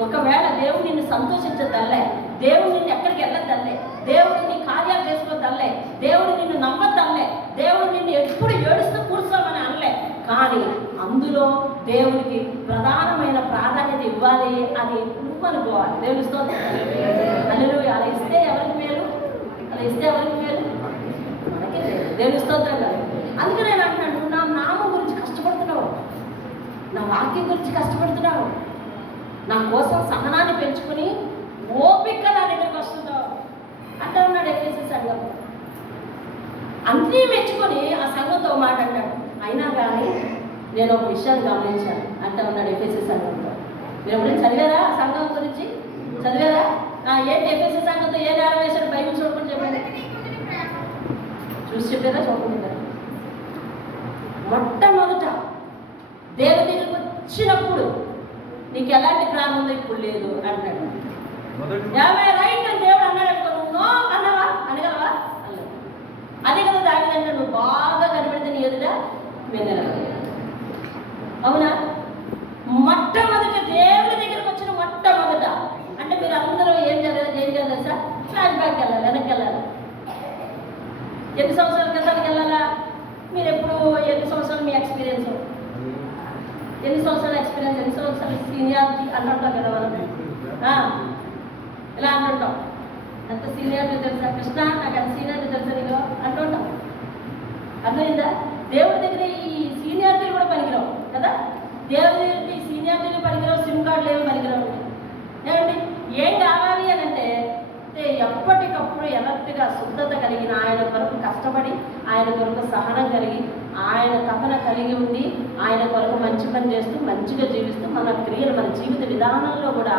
ఒకవేళ దేవుడు నిన్ను సంతోషించదల్లే, దేవుడు నిన్ను ఎక్కడికి వెళ్ళద్దల్లే, దేవుడు నీ కార్యాలు చేసుకోవద్దల్లే, దేవుడు నిన్ను నమ్మద్దల్లే, దేవుడు నిన్ను ఎప్పుడు ఏడుస్తూ కూర్చోమని అనలే. కానీ అందులో దేవునికి ప్రధానమైన ప్రాధాన్యత ఇవ్వాలి అని నువ్వు అనుకోవాలి. దేవుని స్తోత్రం. హల్లెలూయా. అలా ఇస్తే ఎవరికి మేలు? అలా ఇస్తే ఎవరికి మేలు? మనకే లేదు. దేవుని స్తోత్రం కాదు. అందుకే నేను అంటున్నాను, నా నామం గురించి కష్టపడుతున్నావు, నా వాక్యం గురించి కష్టపడుతున్నావు, నా కోసం సహనాన్ని పెంచుకుని ఓపిక నా దగ్గరికి వస్తున్నావు అంటే ఉన్నాడు. ఎఫెసీ సంఘం అన్నీ మెచ్చుకొని ఆ సంఘంతో మాట అంటాడు. అయినా కానీ నేను ఒక విషయాన్ని గమనించాను అంటే ఉన్నాడు ఎఫెసీ సంఘంతో. మీరు ఎప్పుడైనా చదివారా ఆ సంఘం గురించి? చదివారా? ఏంటి ఎఫెసీ సంఘంతో ఏ నేరం వేశాడు? బైబిల్ చూడకుండా చెప్పండి. చూసి చెప్పారా? చూడకుండా. మొట్టమొదట దేవుని దగ్గరికి వచ్చినప్పుడు నీకు ఎలాంటి ప్రాణం ఉందో ఇప్పుడు లేదు అంటాడు. రైట్ అని దేవుడు అన్నాడు అనుకో, నువ్వు నో అన్నవా? అనగలవా? అన్న. అదే కదా దావిదంటే, నువ్వు బాగా కనిపెడితే నీ ఎదుట మెదల. అవునా? మొట్టమొదట దేవుడి దగ్గరికి వచ్చిన మొట్టమొదట అంటే మీరు అందరూ ఏం చేయాలి సార్? ఫ్లాష్ బ్యాక్ వెళ్ళాలి, వెనక్కి వెళ్ళాలి. ఎన్ని సంవత్సరాల క్రితానికి వెళ్ళాలా? మీరు ఎప్పుడు ఎన్ని సంవత్సరాలు మీ ఎక్స్పీరియన్స్, ఎన్ని సంవత్సరాల ఎక్స్పీరియన్స్, ఎన్ని సంవత్సరాల సీనియారిటీ అంటుంటాం కదా మనం. ఇలా అంటుంటాం, ఎంత సీనియారిటీ తెలుసా కృష్ణ, నాకు ఎంత సీనియారిటీ తెలుసా నీకు అంటుంటాం. అర్థమైందా? దేవుడి దగ్గర ఈ సీనియారిటీలు కూడా పనికిరావు కదా. దేవుడి దగ్గర ఈ సీనియారిటీలు పనికిరావు, సిమ్ కార్డులు ఏమి పనికిరావు. ఏమండి ఏం కావాలి అని అంటే ఎప్పటికప్పుడు ఎలర్ట్గా శుద్ధత కలిగిన, ఆయన కొరకు కష్టపడి, ఆయన కొరకు సహనం కలిగి, ఆయన తపన కలిగి ఉండి, ఆయన కొరకు మంచి పని చేస్తూ మంచిగా జీవిస్తూ మన క్రియలు, మన జీవిత విధానంలో కూడా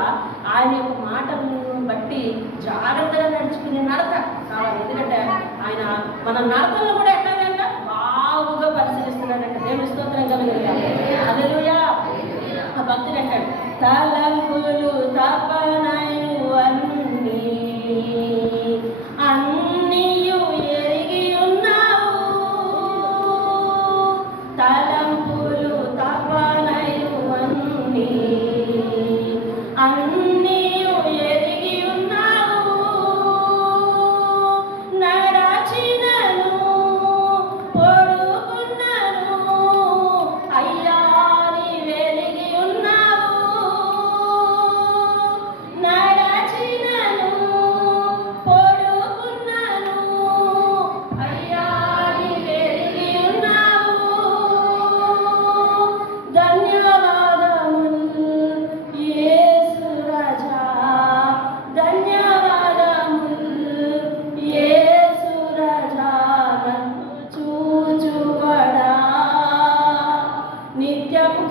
ఆయన యొక్క మాటలను బట్టి జాగ్రత్తగా నడుచుకునే నడత కావాలి. ఎందుకంటే ఆయన మన నడతలను కూడా ఎట్లాగంట బాగుగా పరిశీలిస్తున్నాడంట. దేవుని స్తోత్రం కలుగుతుంది. హల్లెలూయా. ఆ భక్తుడు అంటాడు, తలంపులు తపనయు అన్నీయు ఎరిగి ఉన్నావు, తలంపులు తపనయు అన్నీయు ఎరిగి ఉన్నావు, నడచినను పొడుకున్నను అయ్యా నీ వెలిగి ఉన్నావు,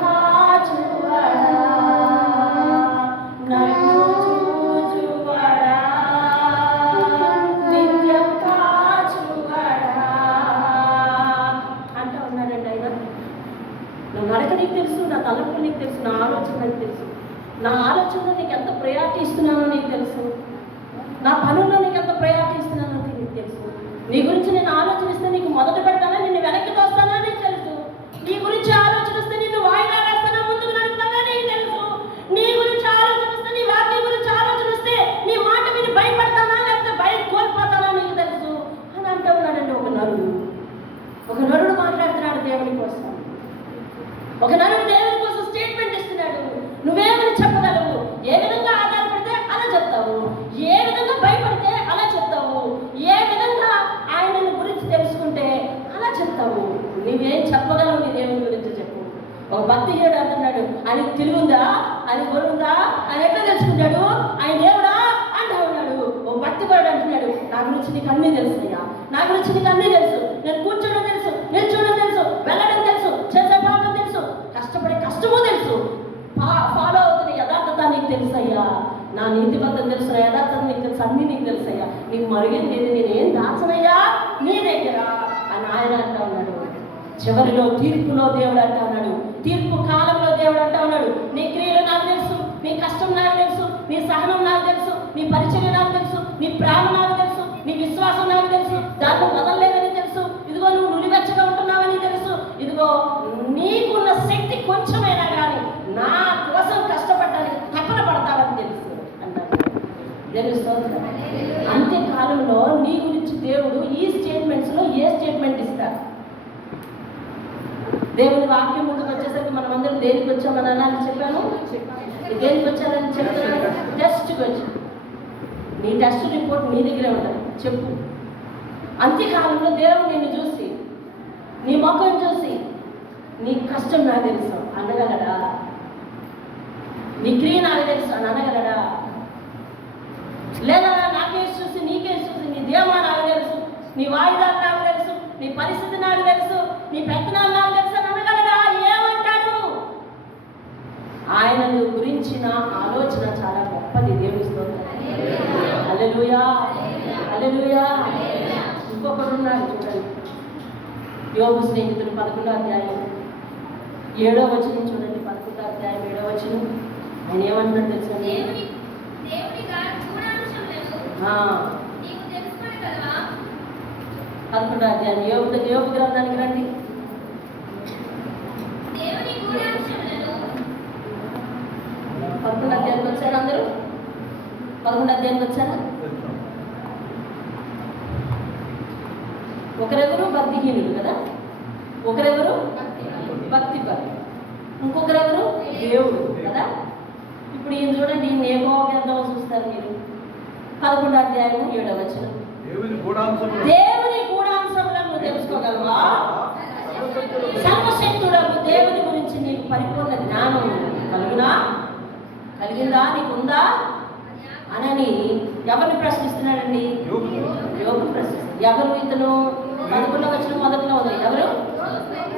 కాచువాడా, నన్ను చూచువాడా, నిత్యం కాచువాడా అంటూ ఉన్నాడండి ఆయన. నా నడక నీకు తెలుసు, నా తలపు నీకు తెలుసు, నా ఆలోచన నీకు తెలుసు. నా ఆలోచనలో నీకు ఎంత ప్రయారిటీ ఇస్తున్నానో నీకు తెలుసు. నా పనుల్లో నీకు ఎంత ప్రయారిటీ ఇస్తున్నానో నీకు తెలుసు. నీ గురించి నేను ఆలోచనిస్తే నీకు మొదట పెడతానా, నిన్ను వెనక్కి తోస్తానా నీకు తెలుసు. నీ గురించి ఆలోచనిస్తే నిన్ను వాయిదా వేస్తానా, ముందుకు నడుపుతానా నీకు తెలుసు. నీ గురించి ఆలోచనిస్తే, నీ వాక్యం గురించి ఆలోచనిస్తే నీ మాట మీద భయపడతానా లేకపోతే భయం కోల్పోతానా నీకు తెలుసు అని అంటూ ఉన్నాడండి ఒక నరుడు. ఒక నరుడు మాట్లాడుతున్నాడు దేవుని కోసం. ఒక నరుడు దేవుని కోసం స్టేట్మెంట్ ఇస్తున్నాడు. నువ్వేమని చెప్పగలవు? ఏ విధంగా ఆధారపడితే అలా చెప్తావు, ఏ విధంగా భయపడితే అలా చెప్తావు, ఏ విధంగా ఆయనను గురించి తెలుసుకుంటే అలా చెప్తావు. నువ్వేం చెప్పగలవు నీ దేవుని గురించి చెప్పు. ఒక భక్తిహీనుడు అంటున్నాడు, ఆయనకు తెలివిందా, ఆయన గొర్రెందా, ఆయన ఎట్లా తెలుసుకుంటాడు, ఆయన దేవుడా అంటూ ఉన్నాడు. ఓ భక్తిపరుడు అంటున్నాడు, నా గురించి నీకు అన్నీ తెలుసయ్యా, నా గురించి నీకు అన్నీ తెలుసు. నేను కూర్చోడం తెలుసు, నిల్చోడం తెలుసు, వెళ్ళడం తెలుసు, చేసే పాపం తెలుసు, కష్టపడే కష్టమూ తెలుసు, ఫాలో అవుతున్న యథార్థత నీకు తెలుసయ్యా, నా నీతిబద్ధం తెలుసు, నా యథార్థత నీకు తెలుసు, అన్నీ నీకు తెలుసయ్యా, నీకు మరిగింది ఏది, నేనేం దాచనయ్యా నీ దగ్గర అని ఆయన అంటా ఉన్నాడు. చివరిలో తీర్పులో దేవుడు అంటా ఉన్నాడు, తీర్పు కాలంలో దేవుడు అంటా ఉన్నాడు, నీ క్రియలు నాకు తెలుసు, నీ కష్టం నాకు తెలుసు, నీ సహనం నాకు తెలుసు, నీ పరిచయం నాకు తెలుసు, నీ ప్రేమ నాకు తెలుసు, నీ విశ్వాసం నాకు తెలుసు, దాన్ని వదలలేదని తెలుసు, ఇదిగో నువ్వు నులివెచ్చగా ఉంటున్నావని తెలుసు, ఇదిగో నీకున్న శక్తి కొంచెమైనా కానీ నా కోసం కష్టపడడానికి తపన పడతావని తెలుసు అంటారు. తెలుస్తుంది. అంత్యకాలంలో నీ గురించి దేవుడు ఈ స్టేట్మెంట్స్లో ఏ స్టేట్మెంట్ ఇస్తారు? దేవుని వాక్యం ముందుకు వచ్చేసరికి మనం అందరం దేనికి వచ్చామని అలా చెప్పాను. దేనికి వచ్చారని చెప్తున్నాను, టెస్ట్కి వచ్చి నీ టెస్ట్ రిపోర్ట్ నీ దగ్గరే ఉంటుంది, చెప్పు. అంత్యకాలంలో దేవుడు నిన్ను చూసి, నీ ముఖం చూసి, నీ కష్టం నాకు తెలుసు అనగలడా, నీ క్రియ నాకు తెలుసు అని అనగలడా? లేదా నా కేసు చూసి, నీ కేసు చూసి, నీ దేవా నాకు తెలుసు, నీ వాయిదాలు నాకు తెలుసు, నీ పరిస్థితి నాకు తెలుసు, నీ పెత్తనాలు నాకు తెలుసు అని అనగలడా? ఏమంటాడు? ఆయన గురించిన ఆలోచన చాలా గొప్పది. దేవుని స్తోత్రం. హల్లెలూయా, హల్లెలూయా. ఇంకొకరు ఉన్నారు చూడండి, యోబు స్నేహితుడు 11వ అధ్యాయం 7వ వచనం చూడండి. 11వ అధ్యాయం 7వ వచనం ఆయన ఏమంటాడు తెలుసా? 11వ అధ్యాయం యోబు గ్రంథానికి రండి. 11వ అధ్యాయానికి వచ్చారు అందరూ? 11వ అధ్యాయానికి వచ్చారా? ఒకరెవరు భక్తిహీనుడు కదా, ఒకరెవరు భక్తిపరుడు, ఇంకొకరెవరు దేవుడు కదా. ఇప్పుడు ఈయన చూడండి, ఈయన ఎంతో చూస్తారు మీరు. 11వ అధ్యాయం 7వ వచనం, దేవుని గూఢాంశములను నువ్వు తెలుసుకోగలవా? సర్వశక్తుడకు దేవుని గురించి నీకు పరిపూర్ణ జ్ఞానం కలిగిందా, నీకుందా అనని ఎవరిని ప్రశ్నిస్తున్నాడండి? యోబు ప్రశ్నిస్తున్నాడు. ఎవరు ఇతను? 11వ వచనం మొదట్లో ఉంది. ఎవరు?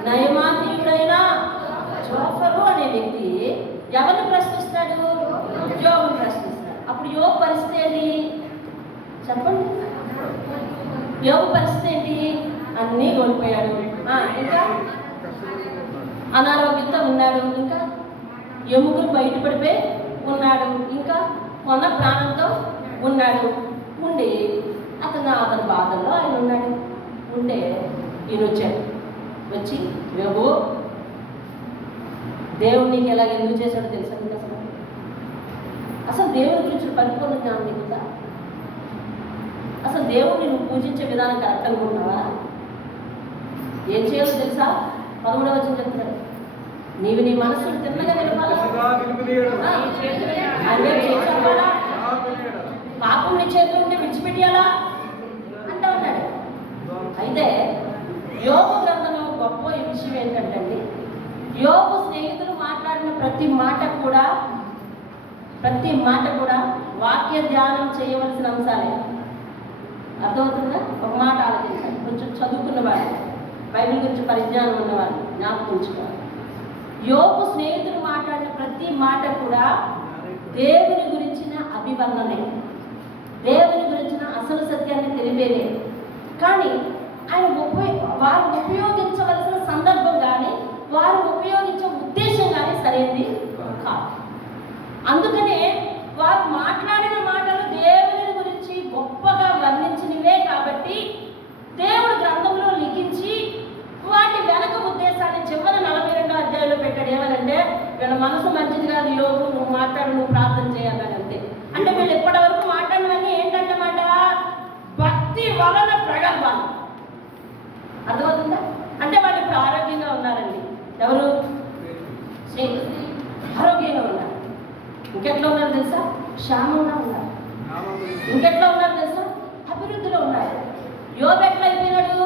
నయమాతీయుడైన జోఫరు అనే వ్యక్తి ఎవరిని ప్రశ్నిస్తాడు? యోబుని ప్రశ్నిస్తాడు. అప్పుడు యోబు పరిస్థితి ఏంటి చెప్పండి? యోబు పరిస్థితి ఏంటి? అన్నీ కోల్పోయాడు, ఇంకా అనారోగ్యంతో ఉన్నాడు, ఇంకా ఎముకలు బయటపడిపోయి ఉన్నాడు, ఇంకా కొన్న ప్రాణంతో ఉన్నాడు. ఉండి అతని బాధల్లో ఆయన ఉన్నాడు. ఉంటే ఈయన వచ్చాడు. వచ్చి యోబు, దేవుడు నీకు ఎలాగ ఎందుకు చేశాడో తెలుసా నీకు? అసలు దేవుడి గురించి పరిపూర్ణ జ్ఞానం నీకుందా? అసలు దేవుడిని నువ్వు పూజించే విధానం కరెక్ట్ అనుకుంటున్నావా? ఏం చేయాలో తెలుసా? 11వ వచనం చెప్తున్నాడు, నీవు నీ మనసును తిన్నగా నిలపాలా, పాపం నీ చేతిలో ఉంటే విడిచిపెట్టాలా అంటా ఉన్నాడు. అయితే యోబు గ్రంథంలో గొప్ప విషయం ఏంటంటే అండి, యోబు స్నేహితులు మాట్లాడిన ప్రతి మాట కూడా వాక్య ధ్యానం చేయవలసిన అంశాలే. అర్థమవుతుందా? ఒక మాట ఆలోచించాలి. కొంచెం చదువుకున్నవాడు, బైబిల్ గురించి పరిజ్ఞానం ఉన్నవాళ్ళు జ్ఞాపకించుకోవాలి. యోబు స్నేహితులు మాట్లాడిన ప్రతి మాట కూడా దేవుని గురించిన అభివర్ణనే, దేవుని గురించిన అసలు సత్యాన్ని తెలిపేదే. కానీ ఆయన వారు ఉపయోగించవలసిన సందర్భం కానీ వారు ఉపయోగించే ఉద్దేశం కానీ సరైనది కాదు. అందుకనే వారు మాట్లాడిన మాటలు దేవుని గురించి గొప్పగా వర్ణించినవే కాబట్టి దేవుడు గ్రంథంలో లిఖించి వాటి వెనక ఉద్దేశాన్ని చివరి 42వ అధ్యాయంలో పెట్టాడు. ఏమనంటే వీళ్ళ మనసు మంచిది కాదు యోగు, నువ్వు మాట్లాడు, నువ్వు ప్రార్థన చేయాలని. అంతే. అంటే వీళ్ళు ఇప్పటి వరకు మాట్లాడినవన్నీ ఏంటన్నమాట? భక్తి వలన ప్రగల్భాలు. అర్థమవుతుందా? అంటే వాళ్ళు ఇప్పుడు ఆరోగ్యంగా ఉన్నారండి. ఎవరు? ఆరోగ్యంగా ఉన్నారు. ఇంకెట్లా ఉన్నారు తెలుసా? క్షేమంగా ఉన్నారు. ఇంకెట్లా ఉన్నారు తెలుసా? అభివృద్ధిలో ఉన్నారు. యోబు ఎట్లా అయిపోయినాడు?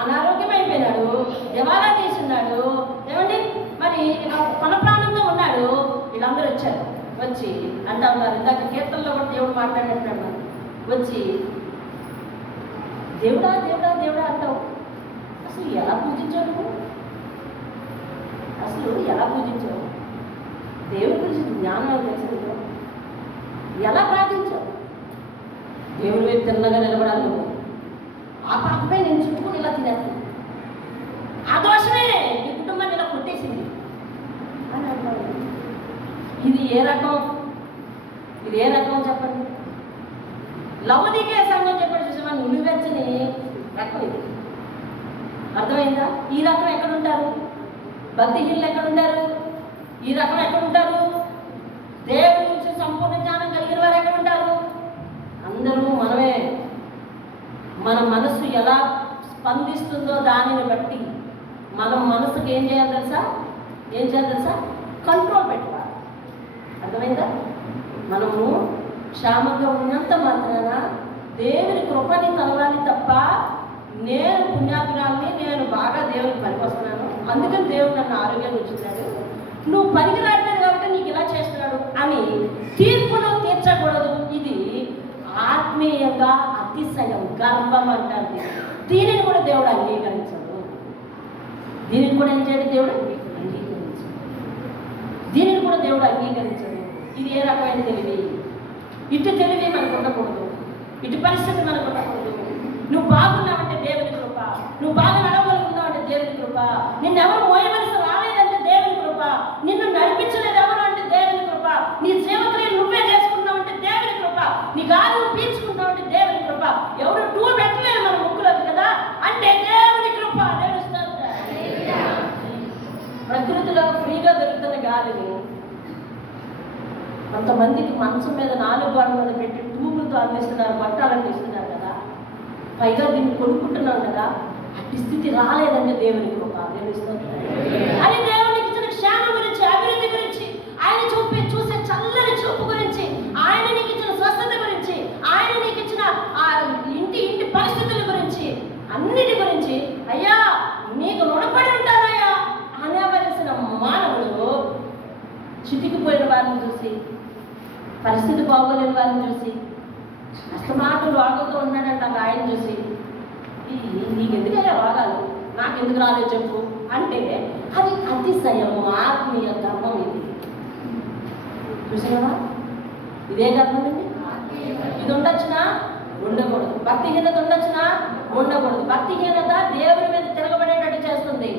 అనారోగ్యం అయిపోయినాడు, దివాలా తీసున్నాడు. ఏమండి మరి కొన ప్రాణంతో ఉన్నాడు. వీళ్ళందరూ వచ్చారు. వచ్చి అంటా ఉన్నారు, ఇందాక కీర్తనలో కూడా దేవుడు మాట్లాడినట్టు వచ్చి దేవుడా దేవుడా దేవుడా అంటావు. అసలు ఎలా పూజించావు నువ్వు? అసలు ఎలా పూజించావు? దేవుడి గురించి జ్ఞానం తెలిసింది ఎలా ప్రార్థించావు? దేవుడి వైపు తిన్నగా నిలబడాలి నువ్వు. ఆ పాపపై నేను చుట్టుకుని ఇలా తినేస్తాను. ఆ దోషమే నీ కుటుంబాన్ని ఇలా కొట్టేసింది అని అంటారు. ఇది ఏ రకం? ఇది ఏ రకం చెప్పండి? లవదికే సంఘం చెప్పండి చూసామా? నులివెచ్చని రకం ఇది. అర్థమైందా? ఈ రకం ఎక్కడుంటారు? భక్తిహీనులు ఎక్కడుంటారు? ఈ రకం ఎక్కడుంటారు? దేవుడి గురించి సంపూర్ణ జ్ఞానం కలిగిన వారు ఎక్కడుంటారు? అందరూ మనమే. మన మనసు ఎలా స్పందిస్తుందో దానిని బట్టి మనం మనసుకు ఏం చేయాలి తెలుసా? ఏం చేయాలి తెలుసా? కంట్రోల్ పెట్టుకోవాలి. అర్థమైందా? మనము క్షేమంగా ఉన్నంత మాత్రాన దేవుని కృపని తలవాలి తప్ప నేను పుణ్యాత్మురాల్ని, నేను బాగా దేవునికి పనికొస్తున్నాను, అందుకని దేవుడు నన్ను ఆరోగ్యాన్ని ఉంచుతున్నాడు, నువ్వు పనికి రావట్లేదు కాబట్టి నీకు ఇలా చేస్తున్నాడు అని తీర్పును తీర్చకూడదు. ఇది ఆత్మీయంగా అతిశయం, గర్వం అంటారు. దీనిని కూడా దేవుడు అంగీకరించడు. దీనిని కూడా ఏం చేయడు? దేవుడు అంగీకరించడు. దీనిని కూడా దేవుడు అంగీకరించడు. ఇది ఏ రకమైన తెలివి? ఇటు తెలివి మనకు ఉండకూడదు, ఇటు పరిస్థితి మనకు ఉండకూడదు. నువ్వు బాగున్నావంటే దేవుని కృప, నువ్వు బాగా నడవగలుగుతున్నావంటే దేవుని కృప, నిన్నెవరు మోయవలసి రాలేదంటే దేవుని కృప, నిన్ను నడిపించలేదు ఎవరు అంటే దేవుని కృప, నీ జీవక్రియలు నువ్వే చేసుకున్నావంటే దేవుని కృప, నీ గాలి నువ్వు పీల్చుకున్నావంటే దేవుని కృప, ఎవరు టూ పెట్టలేదు మన ముక్కులోకి కదా అంటే దేవుని కృప. ప్రకృతిలో ఫ్రీగా దొరుకుతున్న గాలిని కొంతమందికి మంచం మీద 4 గోడల మీద పెట్టి ట్యూబులతో అందిస్తున్నారు, బట్టాలు అందిస్తున్నారు కదా, పైగా దీన్ని కొనుక్కుంటున్నాం కదా. అట్టి స్థితి రాలేదంటే దేవుని కృప. అని దేవునికి ఇచ్చిన క్షేమం గురించి, అభివృద్ధి గురించి, ఆయన చూసే చల్లని చూపు గురించి, ఆయన నీకు ఇచ్చిన స్వస్థత గురించి, ఆయన నీకు ఇచ్చిన ఆ ఇంటి పరిస్థితుల గురించి, అన్నిటి గురించి అయ్యా నీకు రుణపడి ఉంటానయ్యా అనవలసిన మానవుడు చితికిపోయిన వారిని చూసి, పరిస్థితి బాగోలేని వారిని చూసి, అస్తమాటు రోగంతో ఉన్నాడంట ఆయన చూసి, నీకు ఎందుకయ్యా రోగాలు, నాకెందుకు రాలేదు చెప్పు అంటే అది అతిశయము, ఆత్మీయ గర్వం. ఇది చూసినావా? ఇదే గర్వం అండి. ఇది ఉండొచ్చునా? ఉండకూడదు. భక్తిహీనత ఉండొచ్చునా? ఉండకూడదు. భక్తిహీనత దేవుని మీద తిరగబడేటట్టు చేస్తుంది.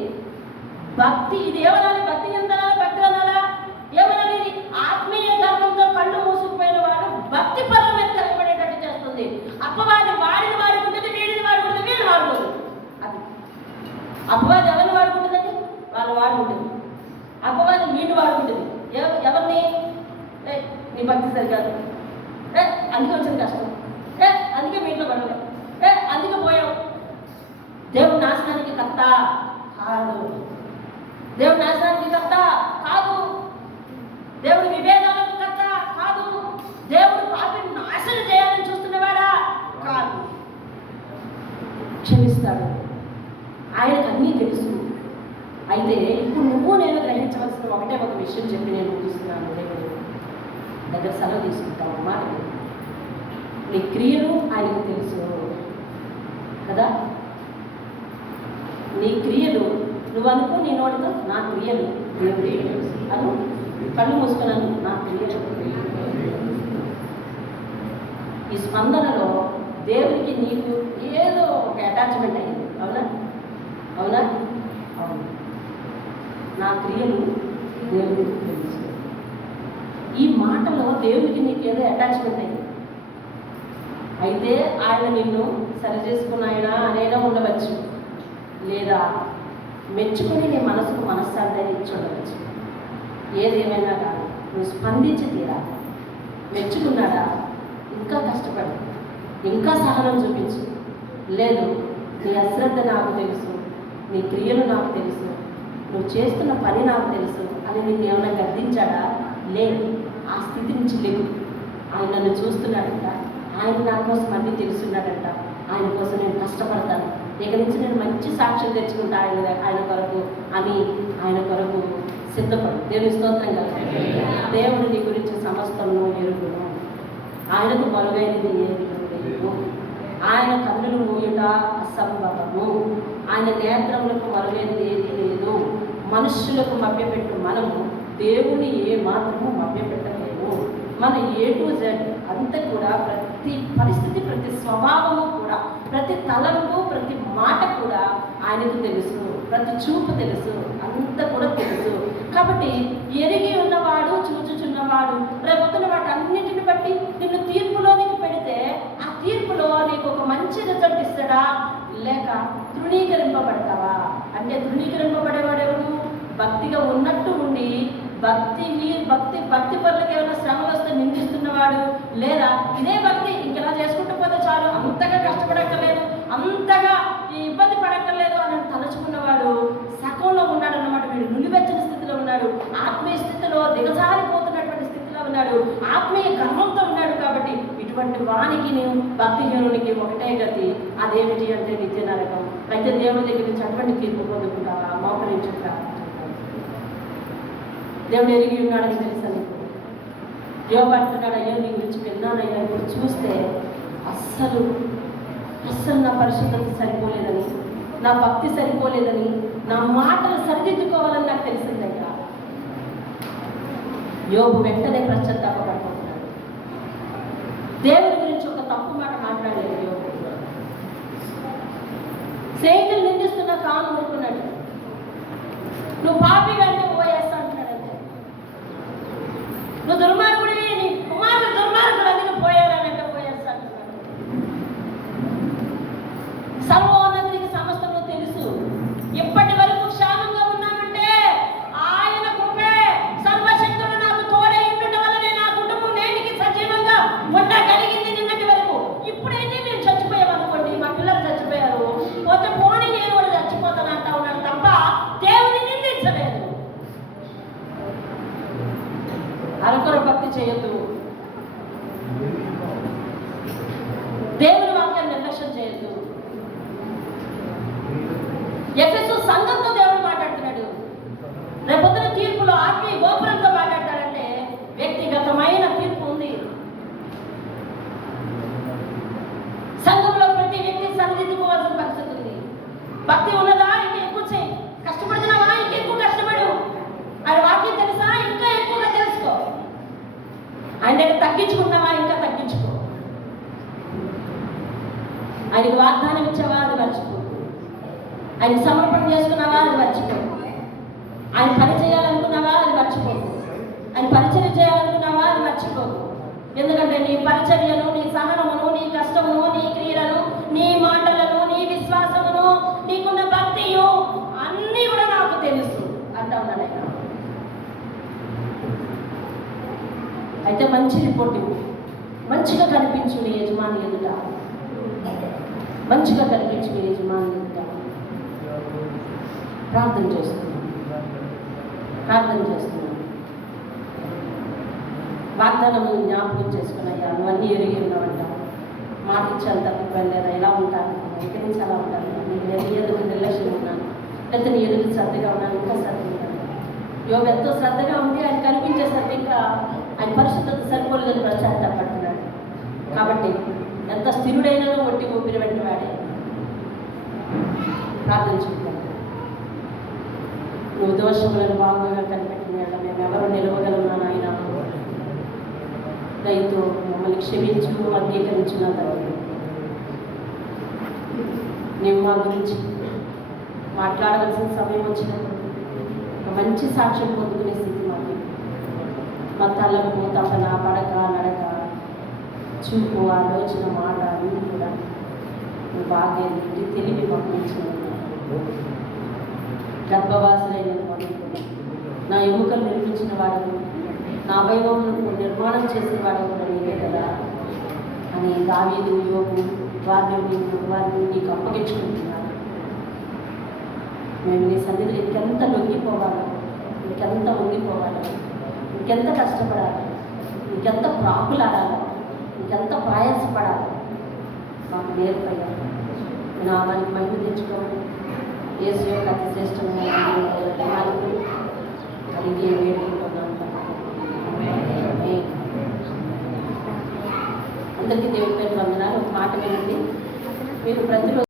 భక్తి ఇది ఏమనాలి? భక్తిహీనత భక్తి అనాలా? ఏమనాలి? ఆత్మీయ గర్వంతో కళ్ళు మూసుకుపోయిన వాడు భక్తి పరుల మీద తిరగబడేటట్టు చేస్తుంది. అపవాది వాడిని వాడుకుంటుంది, వీడిని వాడుకుంటుంది, వీళ్ళు వాడుకుంటుంది. అది అపవాది ఎవరిని వాడుకుంటుందండి? వాళ్ళు వాడుకుంటుంది. అపవాది వీడు వాడుకుంటుంది. ఎవరిని? నీ భక్తి సరికాదు, అందుకే వచ్చిన కష్టం, అందుకే మీ ఇంట్లో పడలేదు, అందుకే పోయావు. దేవుడు నాశనానికి కర్త కాదు. దేవుడు నాశనానికి కర్త కాదు. దేవుడు విభేదాలకు కర్త కాదు. దేవుడు పాపిని నాశనం చేయాలని చూస్తున్నవాడా కాదు. క్షమిస్తాడు. ఆయనకు అన్నీ తెలుసు. అయితే ఇప్పుడు నువ్వు నేను గ్రహించవలసిన ఒకటే ఒక విషయం చెప్పి నేను ముగిస్తున్నాను. దగ్గర సెలవు తీసుకుంటావు అన్నమాట. నీ క్రియలు ఆయనకు తెలుసు కదా. నీ క్రియలు నువ్వు అనుకో, నీ నోటితో నా క్రియలు దేవుడికి తెలుసు అను. కళ్ళు మూసుకున్నాను, నా క్రియలు. ఈ స్పందనలో దేవుడికి నీకు ఏదో ఒక అటాచ్మెంట్ అయ్యింది. అవునా? అవునా? అవును. నా క్రియలు దేవుడికి తెలుసు. ఈ మాటలో దేవుడికి నీకు ఏదో అటాచ్మెంట్ అయ్యింది. అయితే ఆయన నిన్ను సరి చేసుకున్న ఆయన అనైనా ఉండవచ్చు, లేదా మెచ్చుకొని నీ మనసుకు మనశ్శాంతిని ఇచ్చి ఉండవచ్చు. ఏదేమైనా కానీ నువ్వు స్పందించి తీరాలి. మెచ్చుకున్నాడా? ఇంకా కష్టపడు, ఇంకా సహనం చూపించు. లేదు, నీ అశ్రద్ధ నాకు తెలుసు, నీ క్రియలు నాకు తెలుసు, నువ్వు చేస్తున్న పని నాకు తెలుసు అని నీకు ఏమైనా గద్దించాడా? లేదు, ఆ స్థితి నుంచి లేవు. ఆయన నన్ను చూస్తున్నాడంట, ఆయన నా కోసం అన్నీ తెలుస్తున్నాడంట, ఆయన కోసం నేను కష్టపడతాను, ఇక నుంచి నేను మంచి సాక్ష్యం తెచ్చుకుంటా ఆయన కొరకు అని ఆయన కొరకు సిద్ధపడు. దేవుని స్తోత్రం కదా. దేవుడు నీ గురించి సమస్తము ఎరుగును. ఆయనకు మరుగైనది ఏది లేదు. ఆయన కన్నులు మూయుట అసంభవము. ఆయన నేత్రములకు మరుగైనది ఏది లేదు. మనుష్యులకు మభ్యపెట్టు మనము దేవుని ఏ మాత్రము మభ్యపెట్టలేము. మన A to Z అంతా కూడా ప్రతి పరిస్థితి, ప్రతి స్వభావము కూడా, ప్రతి తలంపు, ప్రతి మాట కూడా ఆయనకు తెలుసు. ప్రతి చూపు తెలుసు, అంత కూడా తెలుసు. కాబట్టి ఎరిగి ఉన్నవాడు, చూచుచున్నవాడు రేపొద్దున వాటన్నిటిని బట్టి నిన్ను తీర్పులోనికి పెడితే ఆ తీర్పులో నీకు ఒక మంచి రిజల్ట్ ఇస్తాడా, లేక తృణీకరింపబడతావా? అంటే తృణీకరింపబడేవాడు ఎవరు? భక్తిగా ఉన్నట్టు ఉండి భక్తి పనులకు ఏమైనా శ్రమలు వస్తే నిందిస్తున్నవాడు, లేదా ఇదే భక్తి ఇంకెలా చేసుకుంటూ పోతే చాలు, అంతగా కష్టపడక్కర్లేదు, అంతగా ఇబ్బంది పడక్కర్లేదు అని తలుచుకున్నవాడు సకంలో ఉన్నాడు అన్నమాట. వీడు నులివెచ్చని స్థితిలో ఉన్నాడు, ఆత్మీయ స్థితిలో దిగజారిపోతున్నటువంటి స్థితిలో ఉన్నాడు, ఆత్మీయ గర్వంతో ఉన్నాడు. కాబట్టి ఇటువంటి వానికి నేను భక్తిహీనునికి ఒకటే గతి, అదేమిటి అంటే నిత్య నరకం. అయితే దేవుడి దగ్గర నుంచి అటువంటి తీర్పు పొందుకుంటావా? మోకరించుకుంటా. దేవుడు ఎరిగి ఉన్నాడని తెలుసా నీకు? యోబు అంటున్నాడు, అయ్యో నీ గురించి విన్నానయ్యా, ఇప్పుడు చూస్తే అస్సలు నా పరిశుద్ధత సరిపోలేదని, నా భక్తి సరిపోలేదని, నా మాటలు సరిదిద్దుకోవాలని నాకు తెలిసిందయ్యా. యోబు వెంటనే పశ్చాత్తాపపడిపోతున్నాడు. దేవుడి గురించి ఒక తప్పు మాట మాట్లాడలేదు యోబు. స్నేహితులు నిందిస్తున్న కాను ఊరుకున్నాడు. నువ్వు పాపి అంటే ఓయేస్తా అంటున్నాడంటే, నువ్వు దుర్మార్గుడివి, నీ కుమారుడు దుర్మార్గుడు అది నువ్వు పోయారనంటే ఓయేస్తా అంటున్నాడు. సర్వోన్నతునికి సమస్తము తెలుసు. ఇప్పటి వరకు క్షేమంగా ఉన్నామంటే ఆయన కృపే. సర్వశక్తుడు నాకు తోడై ఉండటం వల్లనే నా కుటుంబం నేటికి సజీవంగా ఉండగలిగింది నిన్నటి వరకు. ఇప్పుడైతే మేము చచ్చిపోయామనుకోండి, మా పిల్లలు చచ్చిపోయారు, పోతే పోనీ నేను కూడా చచ్చిపోతాను అంటా ఉన్నాడు తప్ప దేవుని నిందించలేదు. అరకొర భక్తి చేయొద్దు. దేవుని వాక్యాన్ని నిర్లక్ష్యం చేయొద్దు. ఎఫెసు సంఘంతో దేవుడు మాట్లాడుతున్నాడు. రేపొద్దున తీర్పులో ఆత్మీయ గోపురంతో మాట్లాడతాడంటే వ్యక్తిగతమైన తీర్పు ఉంది. సంఘంలో ప్రతి వ్యక్తి సరిదిద్దుకోవాల్సిన పరిస్థితి ఉంది. భక్తి ఉన్నదా? ఇంకా ఎక్కువ చేయి. కష్టపడుతున్నావా? ఇంకా ఎక్కువ కష్టపడు. ఆయన వాక్యం తెలుసా? ఇంకా ఎక్కువగా తెలుసుకో. ఆయన దగ్గర తగ్గించుకున్నావా? ఇంకా తగ్గించుకో. ఆయనకు వాగ్దానం ఇచ్చావా? అది మర్చిపో. ఆయన సమర్పణ చేసుకున్నావా? అది మర్చిపో. ఆయన పని చేయాలనుకున్నావా? అది మర్చిపోకు. ఆయన పరిచర్య చేయాలనుకున్నావా? అది మర్చిపోకు. ఎందుకంటే నీ పరిచర్యను, నీ సహనమును, నీ కష్టమును, నీ క్రియలను, నీ మాటలను, నీ విశ్వాసమును, నీకున్న భక్తియు అన్నీ కూడా నాకు తెలుసు అంటా ఉన్నాడు ఆయన. అయితే మంచి రిపోర్ట్ ఇవ్వు. మంచిగా కనిపించు నీ యజమాని ఎదుట. మంచిగా కనిపించు నీ యజమాని ఎదుట. ప్రార్థన చేస్తున్నాను. వాగ్దానము జ్ఞాపకం చేసుకున్నాయ్యా, నువ్వన్నీ ఎరిగి ఉన్నావంట. మాట ఇచ్చాను తప్పికి వెళ్ళలేదా? ఎలా ఉంటాను? ఎక్కడి నుంచి అలా ఉంటాను? నేను ఎదుగు నిర్లక్ష్యం ఉన్నాను, లేకపోతే నీ ఎదుగు శ్రద్ధగా ఉన్నాను, ఇంకా శ్రద్ధ ఉన్నాను. యోగ ఎంతో శ్రద్ధగా ఉంది, ఆయన కనిపించేసరికి ఇంకా ఆయన పరిశుద్ధత సరిపోలేదని పశ్చాత్తాపడుతున్నాడు. కాబట్టి ఎంత స్థిరుడైనను ఒట్టి ఊపిరి వెంట వాడే ప్రార్థించుకుంటాను. నువ్వు దోషములను బాగుగా కనిపెట్టిన మేము ఎవరు నిలవగలమా నాయన. రైతు మమ్మల్ని క్షమించు, అంగీకరించిన తర్వాత నీవు మా గురించి మాట్లాడవలసిన సమయం వచ్చినప్పుడు ఒక మంచి సాక్ష్యం పొందుకునే స్థితి మాకు. మా తలపు తపన పడక నడక చూపు ఆలోచన మాట అన్నీ కూడా నువ్వు బాగా తెలివి మాకు గర్భవాసులైన నా ఎముకలు నిర్మించిన వాడు, నా అవయవం నిర్మాణం చేసిన వాడు కూడా నీవే కదా అని దావీదు యోగు వారిని నీకు అప్పగించుకుంటున్నారు. మేము నీ సన్నిధిలో ఇంకెంత లొంగిపోవాలో, ఇంకెంత ఉండిపోవాలో, ఇంకెంత కష్టపడాలి, ఇంకెంత ప్రాకులాడాలి, ఇంకెంత ప్రయాసపడాలి మాకు నేర్పయ్యాలి. నామానికి మహిమ తెచ్చుకోవాలి. యేసు యొక్క అతి శ్రేష్టమైన అడిగి వేడుకుంటున్నాను. అందరికీ దేవుడి పేరు వందనాలు. ఒక మాట వినండి. మీరు ప్రతిరోజు